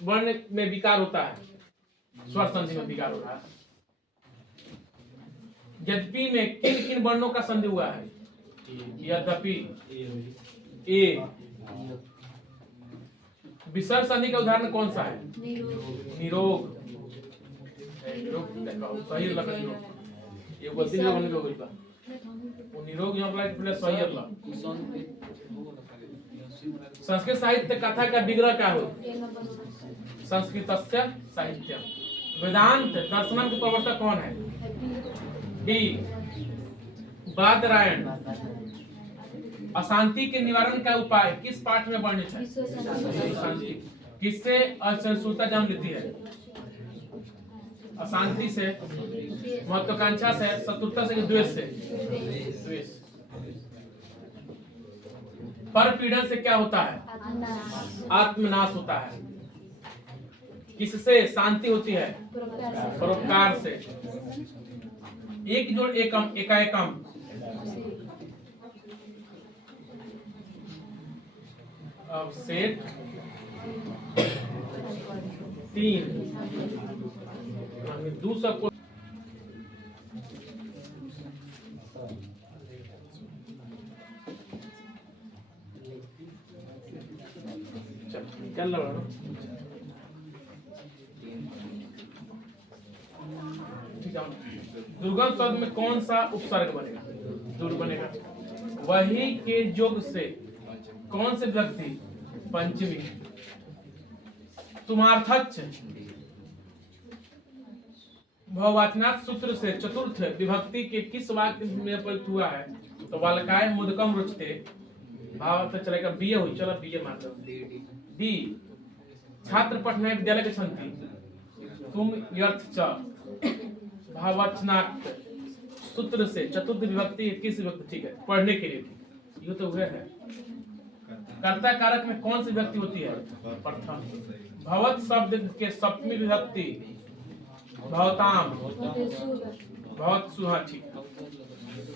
वर्ण में विकार होता है? स्वर संधि में विकार होता है। यद्यपि में किन किन वर्णों का संधि हुआ है? यद्यपि, ए। विसर्ग संधि का उदाहरण कौन सा है? निरोग। सही लगा निरोग। ये गलती नहीं होने को बोलता। वो निरोग यहाँ पर पहले सही अल्लाह। संस्कृत साहित्य कथा का विग्रह क्या हो? संस्कृतस्य साहित्यम। वेदांत दर्शनम के प्रवर्तक कौन है? डी। बादरायण। अशांति के निवारण का उपाय किस पाठ में वर्णित है? शांति। किससे असहिष्णुता जन्म लेती है? अशांति से, महत्वाकांक्षा से, शत्रुता से, द्वेष से? द्वेष। परपीड़न से क्या होता है? आत्मनाश होता है। किससे शांति होती है? परोपकार से। एक जोड़ एकम, एकाएकम। अब सेठ 3 दूसरा को चल रहा है। दुर्गम शब्द में कौन सा उपसर्ग बनेगा? दुर्ग बनेगा। वही के योग से कौन से व्यक्ति? पंचमी। तुम्हार्थच भववाचनात् सूत्र से चतुर्थ विभक्ति के किस वाक्य में प्रयुक्त हुआ है? तो बालकाय मुदकम रुचते भाव तो चलेगा बीए हुई। चलो बीए मान लो। डी। छात्र पठनाय विद्यालय के छंती तुम यर्थ च भाववाचनात् सूत्र से चतुर्थ विभक्ति किस विभक्ति? ठीक है, पढ़ने के लिए। ये तो हुए है। कर्ता कारक में कौन सी विभक्ति होती है? प्रथम। भवत शब्द के सप्तमी विभक्ति भवताम। भवत सुहा। ठीक।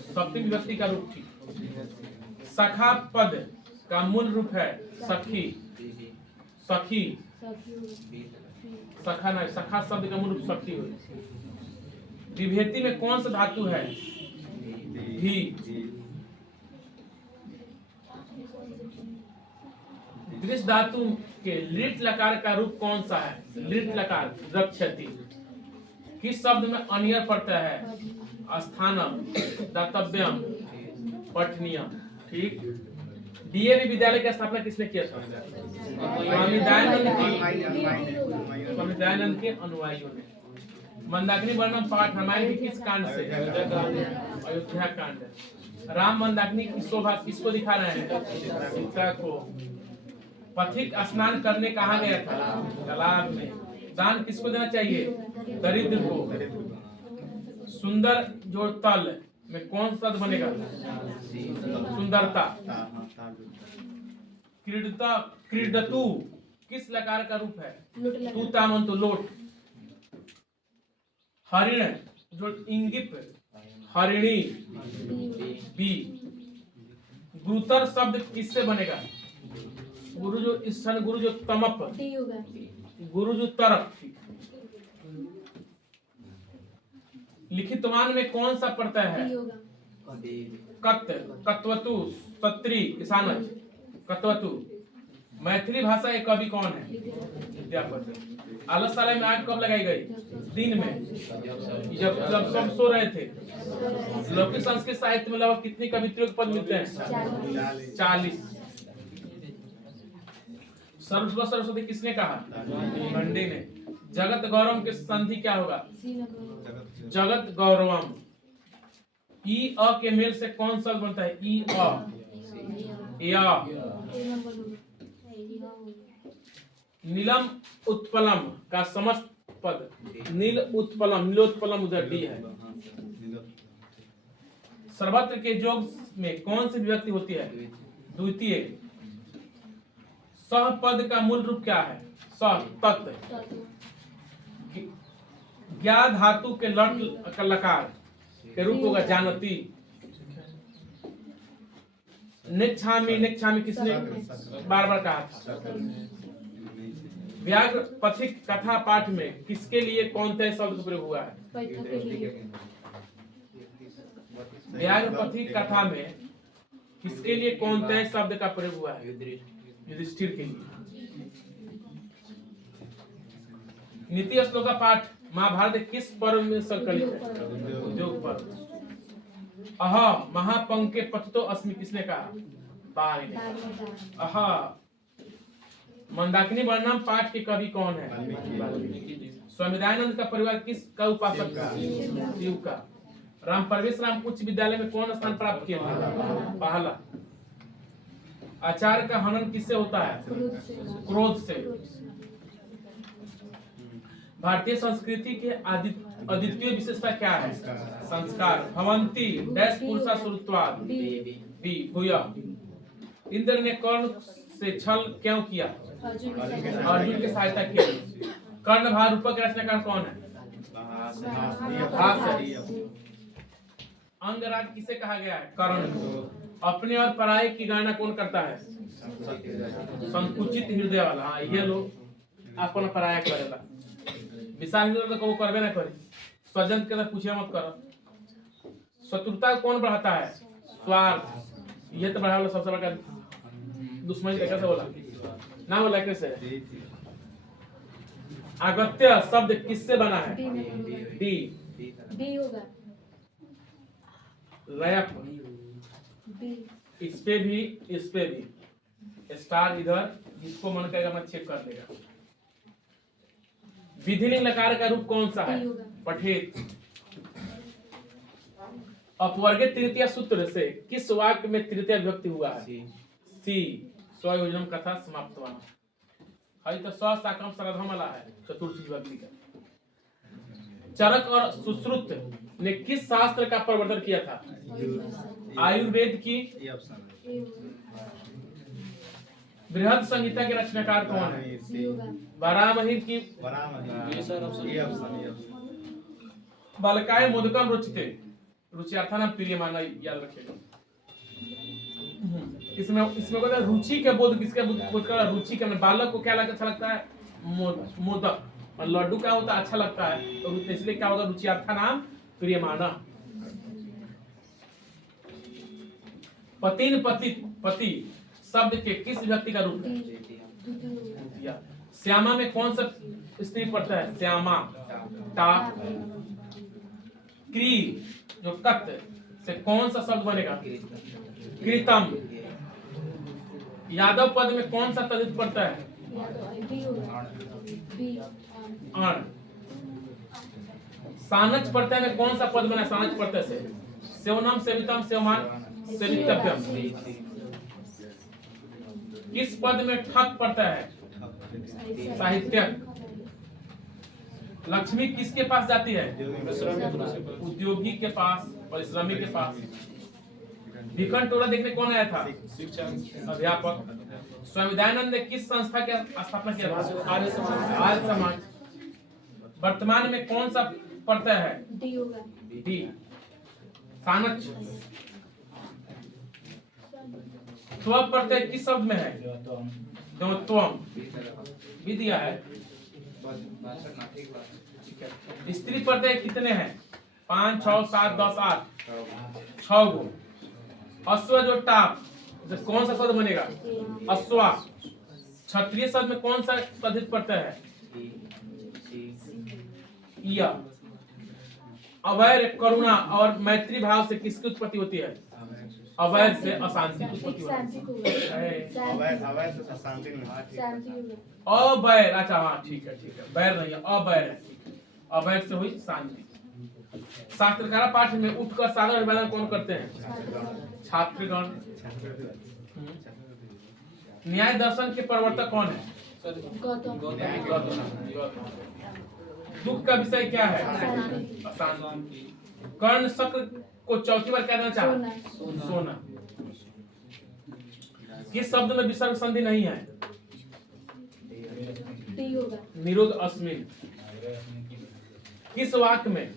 सप्तमी विभक्ति का रूप ठीक। सखा पद का मूल रूप है सखी। सखी। सखा नहीं, सखा शब्द का मूल रूप सखी हो। विभेति में कौन सा धातु है? भी। दृश धातु के लिट लकार का रूप कौन सा है? लिट लकार। रक्षति। किस शब्द में अनियर पड़ता है? स्थानम, दातव्यम, पठनीयम। ठीक। डीएवी विद्यालय की स्थापना किसने किया था? स्वामी दयानंद के अनुयायियों ने। मंदाकिनी वर्णन पाठ रामायण के किस कांड से? अयोध्या कांड। राम मंदाकिनी की शोभा किसको दिखा रहे हैं? सीता को। पथिक स्नान करने कहाँ गया था? तालाब में। दान किसको देना चाहिए? दरिद्र को। सुंदर जो तल में कौन सा बनेगा? सुंदरता। क्रीडता, क्रीडतु किस लकार का रूप है? तू तामन तो लोट। हरिण जो इंगित, हरिणी। बी। गुरुतर शब्द किससे बनेगा? गुरु जो ईशन, गुरु जो तमप, गुरु जो तरफ। लिखितवान में कौन सा पड़ता है? कत, कत्वतु, सत्री, किसानज, कत्वतु। मैथिली भाषा के कवि कौन है? विद्यापति। आलसशाला में आग कब लगाई गई? दिन में, जब जब सब सो रहे थे। लौकिक संस्कृत साहित्य में लगभग कितनी कवित्रियों के पद मिलते हैं? 40। सरस्वती किसने कहा? मंडी ने। जगत गौरवम के संधि क्या होगा? जगत गौरवम। ई अ के मेल से कौन शब्द बनता है? ई अ या। नीलम उत्पलम का समस्त पद नील उत्पलम, नीलोत्पलम उधर डी है। सर्वत्र के योग में कौन सी विभक्ति होती है? द्वितीय। सह पद का मूल रूप क्या है? सह तत्व। ज्ञा धातु के लट का लकार के रूप होगा जानती। निक्षामी, निक्षामी किसने बार बार कहा था? व्याघ्र पथिक कथा पाठ में किसके लिए कौन से शब्द का प्रयोग हुआ है? व्याघ्र पथिक कथा में किसके लिए कौन से शब्द का प्रयोग हुआ है? युधिष्ठिर के लिए। नीति श्लोक का पाठ महाभारत किस पर्व में संकलित है? उद्योग पर्व। अह महापंके पतितो अस्मि किसने कहा? बाघ ने। अह मंदाकिनी वर्णम पाठ के कवि कौन है? स्वामी दयानंद का परिवार किसका उपासक था? शिव का। राम परवेश राम उच्च विद्यालय में कौन स्थान प्राप्त किया था? पहला। आचार्य का हनन किससे होता है? क्रोध से। भारतीय संस्कृति के अद्वितीय विशेषता क्या है? संस्कार। भवंती डैश पुरुषा सुरत्वाद बी भूया। इंद्र ने कर्ण से छल क्यों किया? अर्जुन की सहायता की। कर्ण भार रूपक रचनाकार कौन है? अंगराज किसे कहा गया है? कर्ण। अपने और पराये की गणना कौन करता है? संकुचित हृदय वाला। हाँ ये लोग अपन पराया करेगा। विशाल हृदय तो वो करबे ना करे। स्वजन के तो पूछे मत करो। शत्रुता कौन बढ़ाता है? स्वार्थ। ये तो बढ़ा सबसे बड़ा दुश्मनी। कैसे बोला ना? बोला कैसे? अगत्य शब्द किससे बना है? डी होगा। लयप। इस पे भी स्टार इधर, जिसको मन करेगा मैं चेक कर लेगा। विधिलिंग लकार का रूप कौन सा है? पठेत। अपवर्गे तृतीय सूत्र से किस वाक्य में तृतीय विभक्ति हुआ है? सी। स्वयोजनम कथा समाप्त हुआ है तो स्व साकम सरधम वाला है चतुर्थी विभक्ति का। चरक और सुश्रुत ने किस शास्त्र का प्रवर्तन किया था? आयुर्वेद की। बृहद संहिता के रचनाकार कौन है? वरामहि की। बालकाय मोदकम रुचिते, रुचिर्थानाम प्रियमाना, याद रखिएगा। इसमें कहता है रुचि के बोध किसके बोध का? रुचि के बालक को क्या अच्छा लगता है? मोदक। और लड्डू क्या होता है? अच्छा लगता है। तो इसलिए क्या होगा? रुचिर्थानाम प्रियमाना। पतिन पति शब्द के किस विभक्ति का रूप है? श्यामा में कौन सा स्त्री पड़ता है? श्यामा। टा। क्री जो कत से कौन सा शब्द बनेगा? कृतम। यादव पद में कौन सा तद्धित पड़ता है? अण। सानच पड़ता है में कौन सा पद बना? सानच पड़ता से सेवनम सेवितम सेवमान सेवितव्यम। किस पद में ठक पड़ता है? साहित्यक। लक्ष्मी किसके पास जाती है? उद्योगी के पास, परिश्रमी के पास। भिखन टोला देखने कौन आया था? अध्यापक। स्वामी दयानंद ने किस संस्था की स्थापना किया था? आर्य समाज। वर्तमान में कौन सा पड़ता है? डी। सानच। त्व पड़ता है किस शब्द में है? त्वम। भी दिया है। स्त्री पड़ते कितने हैं? 5, 6, 7, 10, 8। 6 गो। अश्व जो टाप कौन सा शब्द बनेगा? अश्वा। क्षत्रिय शब्द में कौन सा तद्धित पड़ता है? या। अवैर, करुणा और मैत्री भाव से किसकी उत्पत्ति होती है? अवैध से अशांति की उत्पत्ति होती है। अवैध, अच्छा हाँ ठीक है, वैर नहीं है, अवैर है, ठीक है। अवैध से हुई शांति। शास्त्रकारा पाठ में उठकर सागर अभिवादन कौन करते हैं? छात्रगण। न्याय दर्शन के प्रवर्तक कौन है? गौतम। दुख का विषय क्या है? अशांति। कर्ण शक्र को चौथी बार क्या देना चाहा? सोना। किस शब्द में विसर्ग संधि नहीं है? निरोध अस्मिन। किस वाक्य में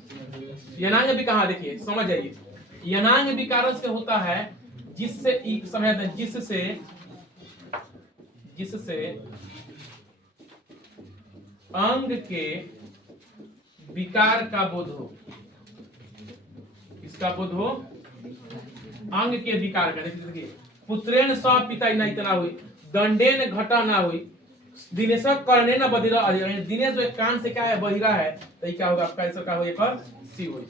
यनांग भी कहा? देखिए समझ जाइए, यनांग विकार से होता है जिससे अंग के विकार का बोध हो। किसका बोध हो? अंग के विकार का। देखिए पुत्रेण स पिता न इतना हुई, दंडेन घटा ना हुई, दिनेश करने न बधिरा अधिरा। दिनेश जो एक कान से क्या है? बहिरा है, तो ये क्या होगा? आपका आंसर क्या होगा? एक सी हुई।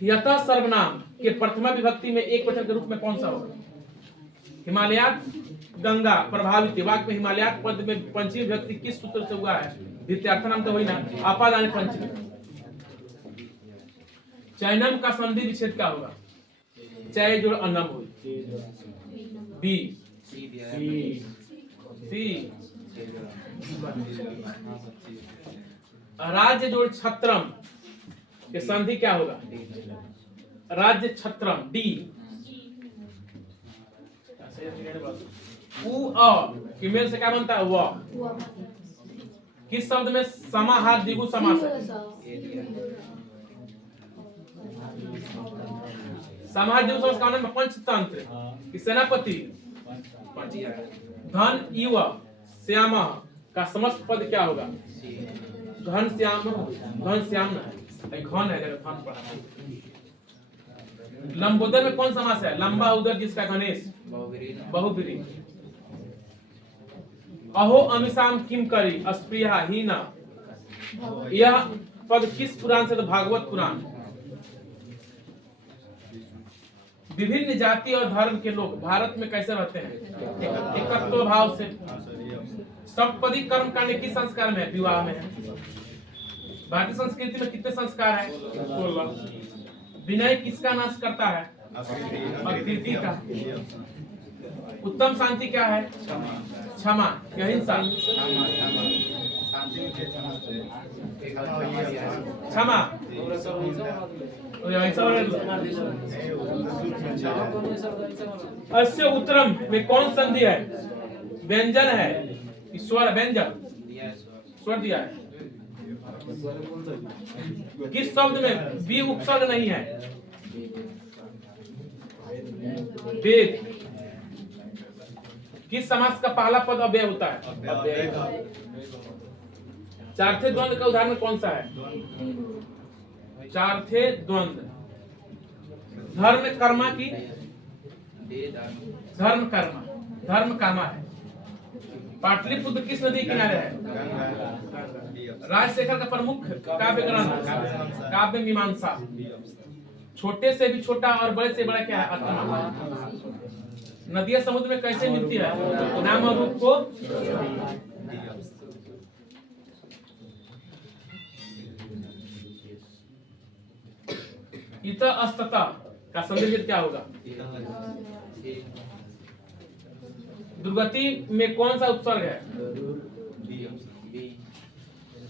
यथा सर्वनाम के प्रथमा विभक्ति में एक वचन के रूप में कौन सा होगा? हिमालयात गंगा प्रभावित। वाक्य में हिमालयात पद में पंचमी विभक्ति किस सूत्र से हुआ है? द्वितीयार्थ नाम तो हुई ना, आपादान पंचमी। चैनम का संधि विच्छेद क्या होगा? चय जोड़ अन्नम हुई। B C. राज्य जोड़ छत्रम के संधि क्या होगा? राज्य छत्रम। डी। उ अ कि मेल से क्या बनता है? व। किस शब्द में समाहार द्विगु समास है? समाहार द्विगु समास का नाम पंचतंत्र। कि सेनापति। धन इव श्याम का समस्त पद क्या होगा? घन श्याम। घन श्याम है, घन है, घन पड़ा। लंबोदर में कौन समास है? लंबा उदर जिसका गणेश। बहुब्रीहि। अहो अमिशाम किम करी अस्प्रिया ही न। यह पद किस पुराण से? तो भागवत पुराण। विभिन्न जाति और धर्म के लोग भारत में कैसे रहते हैं? एकत्व भाव से। सप्तपदी कर्म करने किस संस्कार में है? विवाह में है। भारतीय संस्कृति में कितने संस्कार है? 16। विनय किसका नाश करता है? अकृति का। उत्तम शांति क्या है? क्षमा। अहिंसा। क्षमा। अस्य उत्तरम में कौन संधि है? व्यंजन है। स्वर व्यंजन। स्वर दिया है। किस शब्द में बी उपसर्ग नहीं है? वेद। किस समास का पहला पद अव्यय होता है? चार्थे द्वंद्व का उदाहरण कौन सा है? चार्थे द्वंद्व। धर्म कर्मा की। धर्म कर्मा। धर्म कर्मा है। पाटलिपुत्र किस नदी किनारे है? राजशेखर का प्रमुख काव्य ग्रंथ? काव्य मीमांसा। छोटे से भी छोटा और बड़े से बड़ा क्या है? आत्मा। नदियां समुद्र में कैसे मिलती है? नाम और रूप को। इत अस्तता का संदर्भ क्या होगा? दुर्गति में कौन सा उपसर्ग है?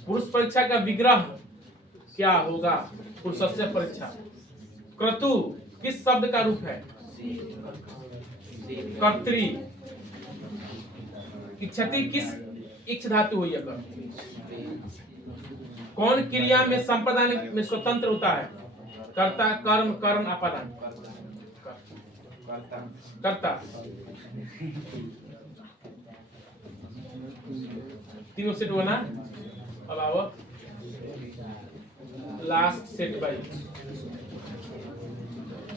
पुरुष परीक्षा का विग्रह क्या होगा? पुरुषस्य परीक्षा। क्रतु किस शब्द का रूप है? कर्त्री। इच्छति किस इच्छ धातु हुई है? कौन क्रिया में संप्रदान में स्वतंत्र होता है? कर्ता, कर्म, कर्ण, अपादान। कर्ता। तीनों सेट हुआ ना? अब आओ लास्ट सेट बाई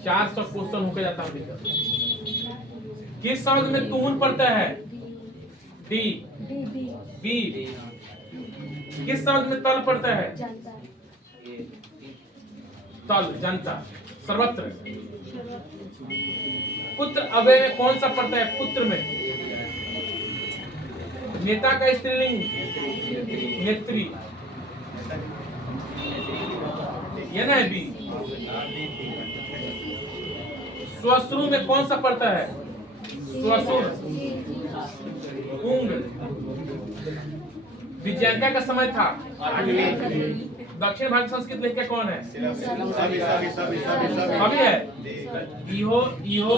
400 क्वेश्चन होकर जाता हूं। किस शब्द में तुमुन पड़ता है? डी। बी। किस शब्द में तल पड़ता है? तल जनता, सर्वत्र। पुत्र अव्यय में कौन सा पड़ता है? पुत्र में नेता का स्त्रीलिंग नेत्री, ये ना है बी। स्वश्रु में कौन सा पड़ता है? स्वसुर पुंग। विजयांका का समय था। दक्षिण भारत संस्कृत लेखक कौन है? कवि है। इहो इहो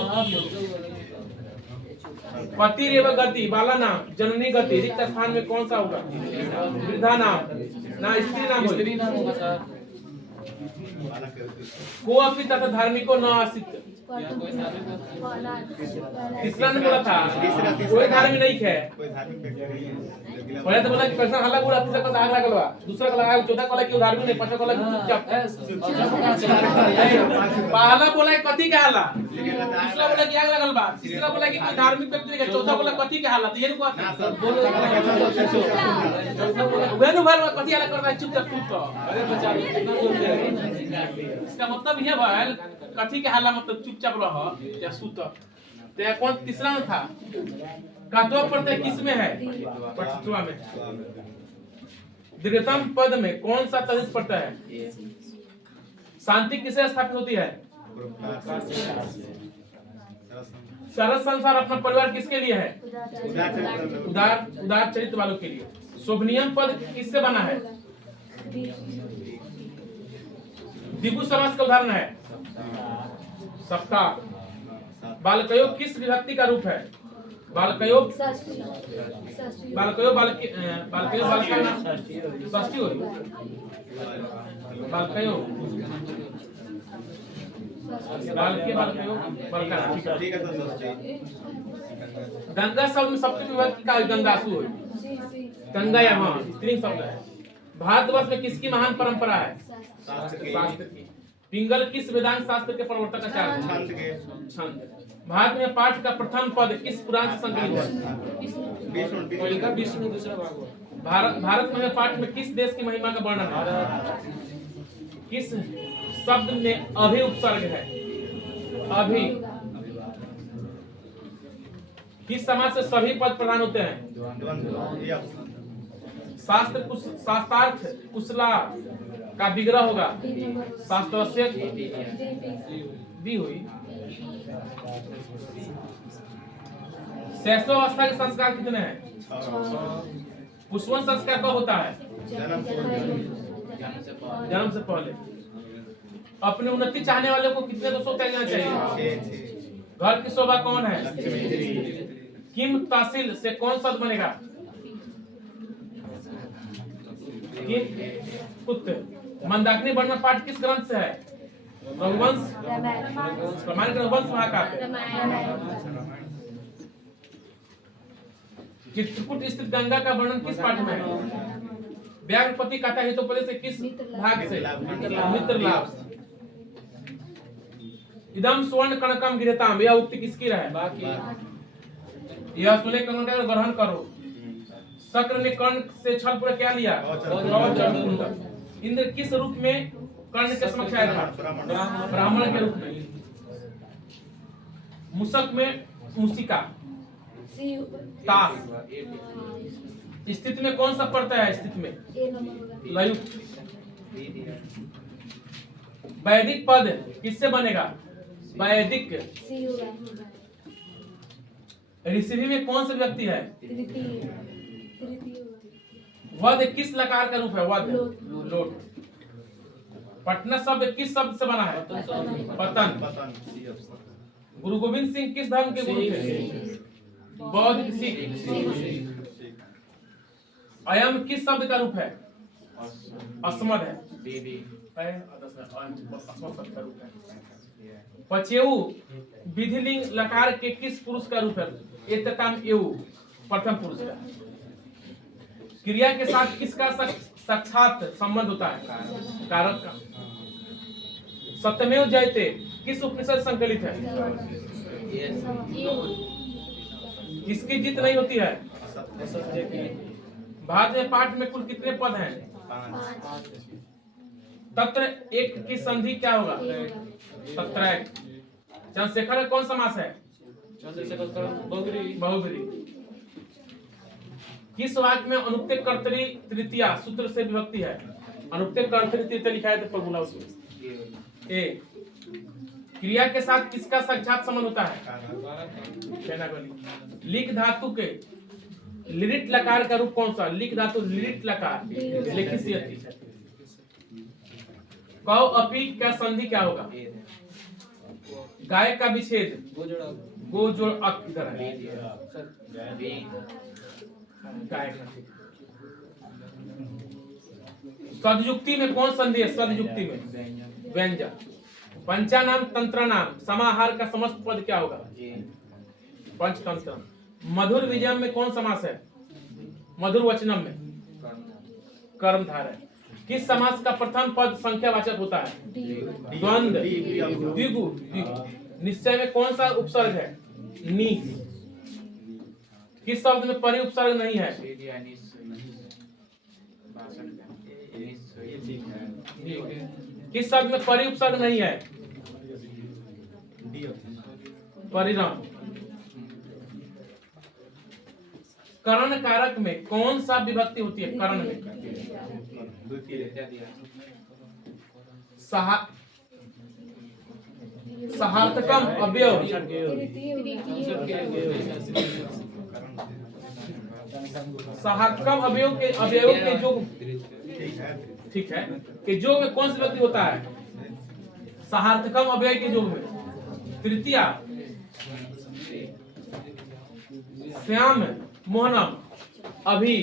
पति रेव गति, बाला नाम, जननी गति, रिक्त स्थान में कौन सा होगा? वृद्धा नाम ना स्त्री नाम होगा? स्त्री नाम होगा सर। को अपनी तथा धार्मिको न आसित, तीसरा ने बोला था कोई धार्मिक नहीं है। पहले तो बोला कि कैसा हल्ला बुरा, तीसरा को आग लगल बा, दूसरा को लगा, चौथा को लगा कि धार्मिक नहीं, पांचवा को लगा चुपचाप। पहला बोला कथी का हल्ला, दूसरा बोला कि आग लगल बा, तीसरा बोला कि कोई धार्मिक व्यक्ति नहीं है, चौथा बोला कथी का हल्ला। तो ये नहीं बात बोलो, वेनु भर में कथी हल्ला करता है, चुपचाप चुप। इसका मतलब यह है कथी के हल्ला, मतलब चुपचाप रह या सुत। तो यह कौन तीसरा में था? कातवा प्रत्यय किस में है? पठित्वा में। दीर्घतम पद में कौन सा तद्धित पड़ता है? शांति किसे स्थापित होती है? सारा संसार अपना परिवार किसके लिए है? उदार चरित्र वालों के लिए। शोभनीयम पद किससे बना है? द्विगु समास का उदाहरण है सप्ताह। बालकयोग किस विभक्ति का रूप है? बालकयोग बालकयोग बालकयोग बालका नाम षष्ठी होगी। बालकयोग बालके बालकयोग बालका। गंगा शब्द में सबसे विभक्ति का गंगासु होगी। गंगा यहाँ स्त्रीलिंग शब्द है। भारतवर्ष में किसकी महान परंपरा है? शास्त्र की। पिंगल किस वेदांत शास्त्र के प्रवर्तक आचार्य हैं? छंद। भारत में पाठ का प्रथम पद किस पुराण से संकलित है? विष्णु, दूसरा भागवत। भारत में पाठ में किस देश की महिमा का वर्णन है? किस शब्द में अभि उपसर्ग है? अभि। किस समाज से सभी पद प्रधान होते हैं? शास्त्रार्थ कुशला का विग्रह होगा। शास्त्र भी हुई। शैशवावस्था के संस्कार कितने हैं? पुष्पन संस्कार कब होता है? जन्म से पहले। अपनी उन्नति चाहने वाले को कितने दोषों त्यागना चाहिए? घर की शोभा कौन है? किम तहसील से कौन शब्द बनेगा? पुत्र। मंदाकिनी वर्णन पाठ किस ग्रंथ से है? रघुवंश, रामायण का रघुवंश महाकाव्य। चित्रकूट स्थित गंगा का वर्णन किस पाठ में है? व्याघ्रपति कथा हितोपदेश से किस भाग से? मित्र लाभ। इदम स्वर्ण कनकम गिरताम, यह उक्ति किसकी है? यह सुने कर्ण का ग्रहण करो। शक्र ने कर्ण से छल पूरा क्या लिया? इंद्र किस रूप में कर्ण के समक्ष आया था? ब्राह्मण के रूप में। मुसक में मुसिका ताश। स्थिति में कौन सा पड़ता है? स्थिति में लयुक्त। वैदिक पद किससे बनेगा? वैदिक। ऋषि में कौन सा व्यक्ति है? वध किस लकार का रूप है? वध लोट। पटना शब्द किस शब्द से बना है? पतन। गुरु गोविंद सिंह किस धर्म के गुरु थे? बौद्ध सिख। अयम किस शब्द का रूप है? अस्मद है। पचेऊ विधिलिंग लकार के किस पुरुष का रूप है? एतताम एऊ प्रथम पुरुष का। क्रिया के साथ किसका साक्षात संबंध होता है? कारक का। सत्यमेव जयते किस उपनिषद संकलित है? किसकी जीत नहीं होती है? भारत में पाठ में कुल कितने पद हैं? तत्र एक की संधि क्या होगा? तत्रैक। चंद्रशेखर का कौन समास है? चंद्रशेखर बहुब्री। बहुब्री। किस वाक्य में अनुक्ते कर्तरी तृतीया सूत्र से विभक्ति है? अनुक्ते कर्तरी तृतीया लिखा है तो फॉर्मूला उसमें। ए क्रिया के साथ किसका साक्षात संबंध होता है? लिख धातु के लिरिट लकार का रूप कौन सा? लिख धातु लिरिट लकार लिखित सियति। कौ अपी का संधि क्या होगा? गाय का विच्छेद गो जोड़ अक इधर है। गाय का सदयुक्ति में कौन संधि है? सदयुक्ति में व्यंजन। पंचानाम तंत्रानाम समाहार का समस्त पद क्या होगा? पंचतंत्र। मधुर विजयम में कौन समास है? मधुर वचनम में कर्मधार है। किस समास का प्रथम पद संख्यावाचक होता है? द्वंद्व द्विगु। निश्चय में कौन सा उपसर्ग है? नी। किस शब्द में परि उपसर्ग नहीं है? किस शब्द में परि उपसर्ग नहीं है? परिणाम। करण कारक में कौन सा विभक्ति होती है? करण में सहार्थकम अवयव। सहार्थकम अवयव के जो ठीक है कि योग में कौन सी विभक्ति होता है? सहार्थकम अव्यय के योग में तृतीया। श्याम मोहनम अभी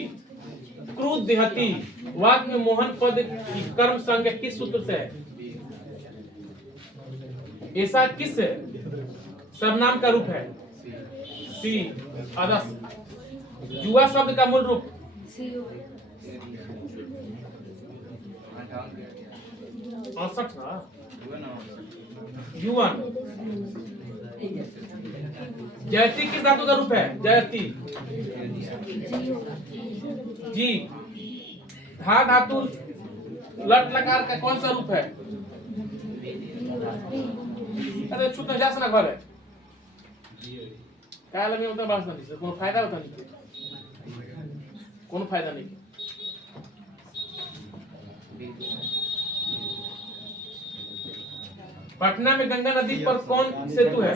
क्रूद देहती। वाक्य में मोहन पद की कर्म संज्ञा किस सूत्र से है? ऐसा किस सर्वनाम का रूप है? सी आदर्श। जुआ शब्द का मूल रूप? युवन। जयती किस धातु का रूप है? जयती। जी। धा धातु लट लकार का कौन सा रूप है? अरे छूट ना जा सना घर है क्या लगे उतना बात नहीं। कोनो फायदा होता नहीं। कोनो फायदा नहीं। पटना में गंगा नदी पर कौन सेतु है?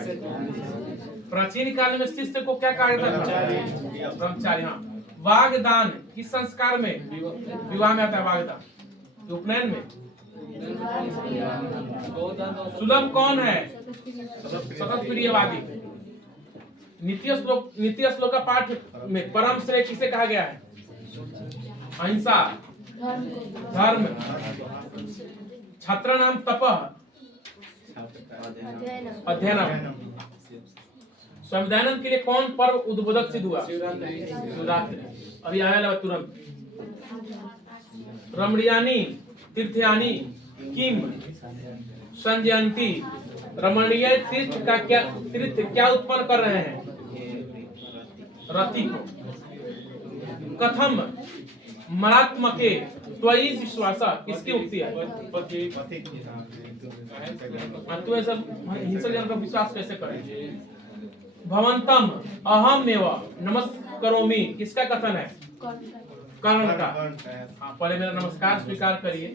प्राचीन काल में शिष्य को क्या कहा जाता था? ब्रह्मचारी। हाँ। वागदान किस संस्कार में? विवाह में आता है वागदान। उपनयन में। सुलभ कौन है? सतत प्रियवादी। नीति श्लोक का पाठ में परम श्रेय किसे कहा गया है? अहिंसा धर्म। छात्र नाम तपः अध्ययनम। संविधान के लिए कौन पर्व उद्बोधक सिद्ध हुआ? शिवरात्रि। अभी आया लगा तुरंत। रमणीयानी तीर्थयानी किम संजयंती। रमणीय तीर्थ क्या उत्पन्न कर रहे हैं? रति को। कथम मरात्मके त्वयि विश्वासा किसकी उक्ति है? तू ऐसा हिंसक जन पर विश्वास कैसे करें? भवंतम अहमेव नमस्करोमि किसका कथन है? कर्ण का। हाँ, पहले मेरा नमस्कार स्वीकार करिए।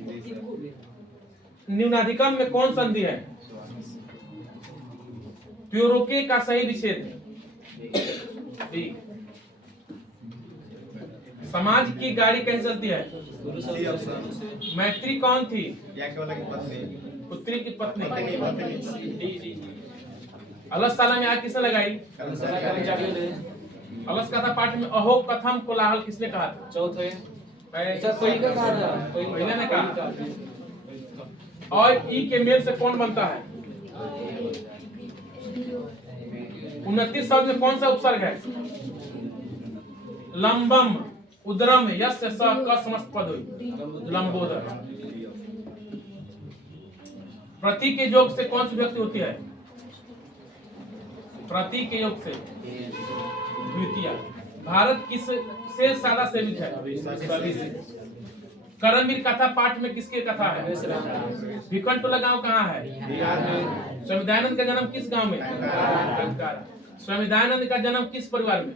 न्यूनाधिकम में कौन संधि है? प्योरोके का सही विच्छेद। समाज की गाड़ी कैसे चलती है? मैत्री कौन थी? पुत्री की पत्नी। अलस साला में आग किसने लगाई? अलस कथा पाठ में अहो कथम कोलाहल किसने कहा था? चौथे पहले ने कहा। और ई के मेल से कौन बनता है? 29 शब्द में कौन सा उपसर्ग है? लंबम उदरम यस्य स क समस्त पद हुई लंबोदर। प्रति के योग से कौन सी व्यक्ति होती है? प्रति के योग से द्वितीय। भारत किस से ज्यादा सेवित है? करमवीर कथा पाठ में किसकी कथा है? भिकनटोला गांव कहाँ है? स्वामी दयानंद का जन्म किस गांव में? कंकारा। स्वामी दयानंद का जन्म किस परिवार में?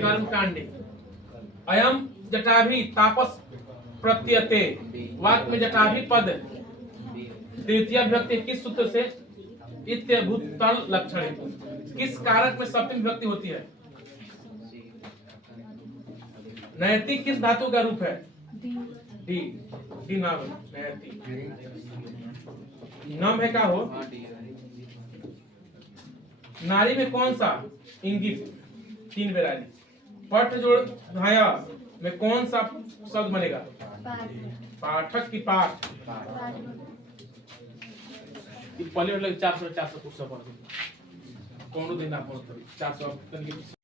कर्मकांडी। अयम जटाभि तापस प्रत्ययते, वाक्य में जटाभि पद तृतीय विभक्ति किस सूत्र से? इत्यभूतल लक्षण। किस कारक में सप्तमी विभक्ति होती है? नैतिक किस धातु का रूप है? डी। डी नाम नैतिक। नाम है क्या हो? नारी में कौन सा? इंगित। 3 बेरारी। पट जोड़ धाया में कौन सा शब्द बनेगा? पाठक की पाठ। पहले 400 400 पुस्तक पढ़ कौन दिन आप 400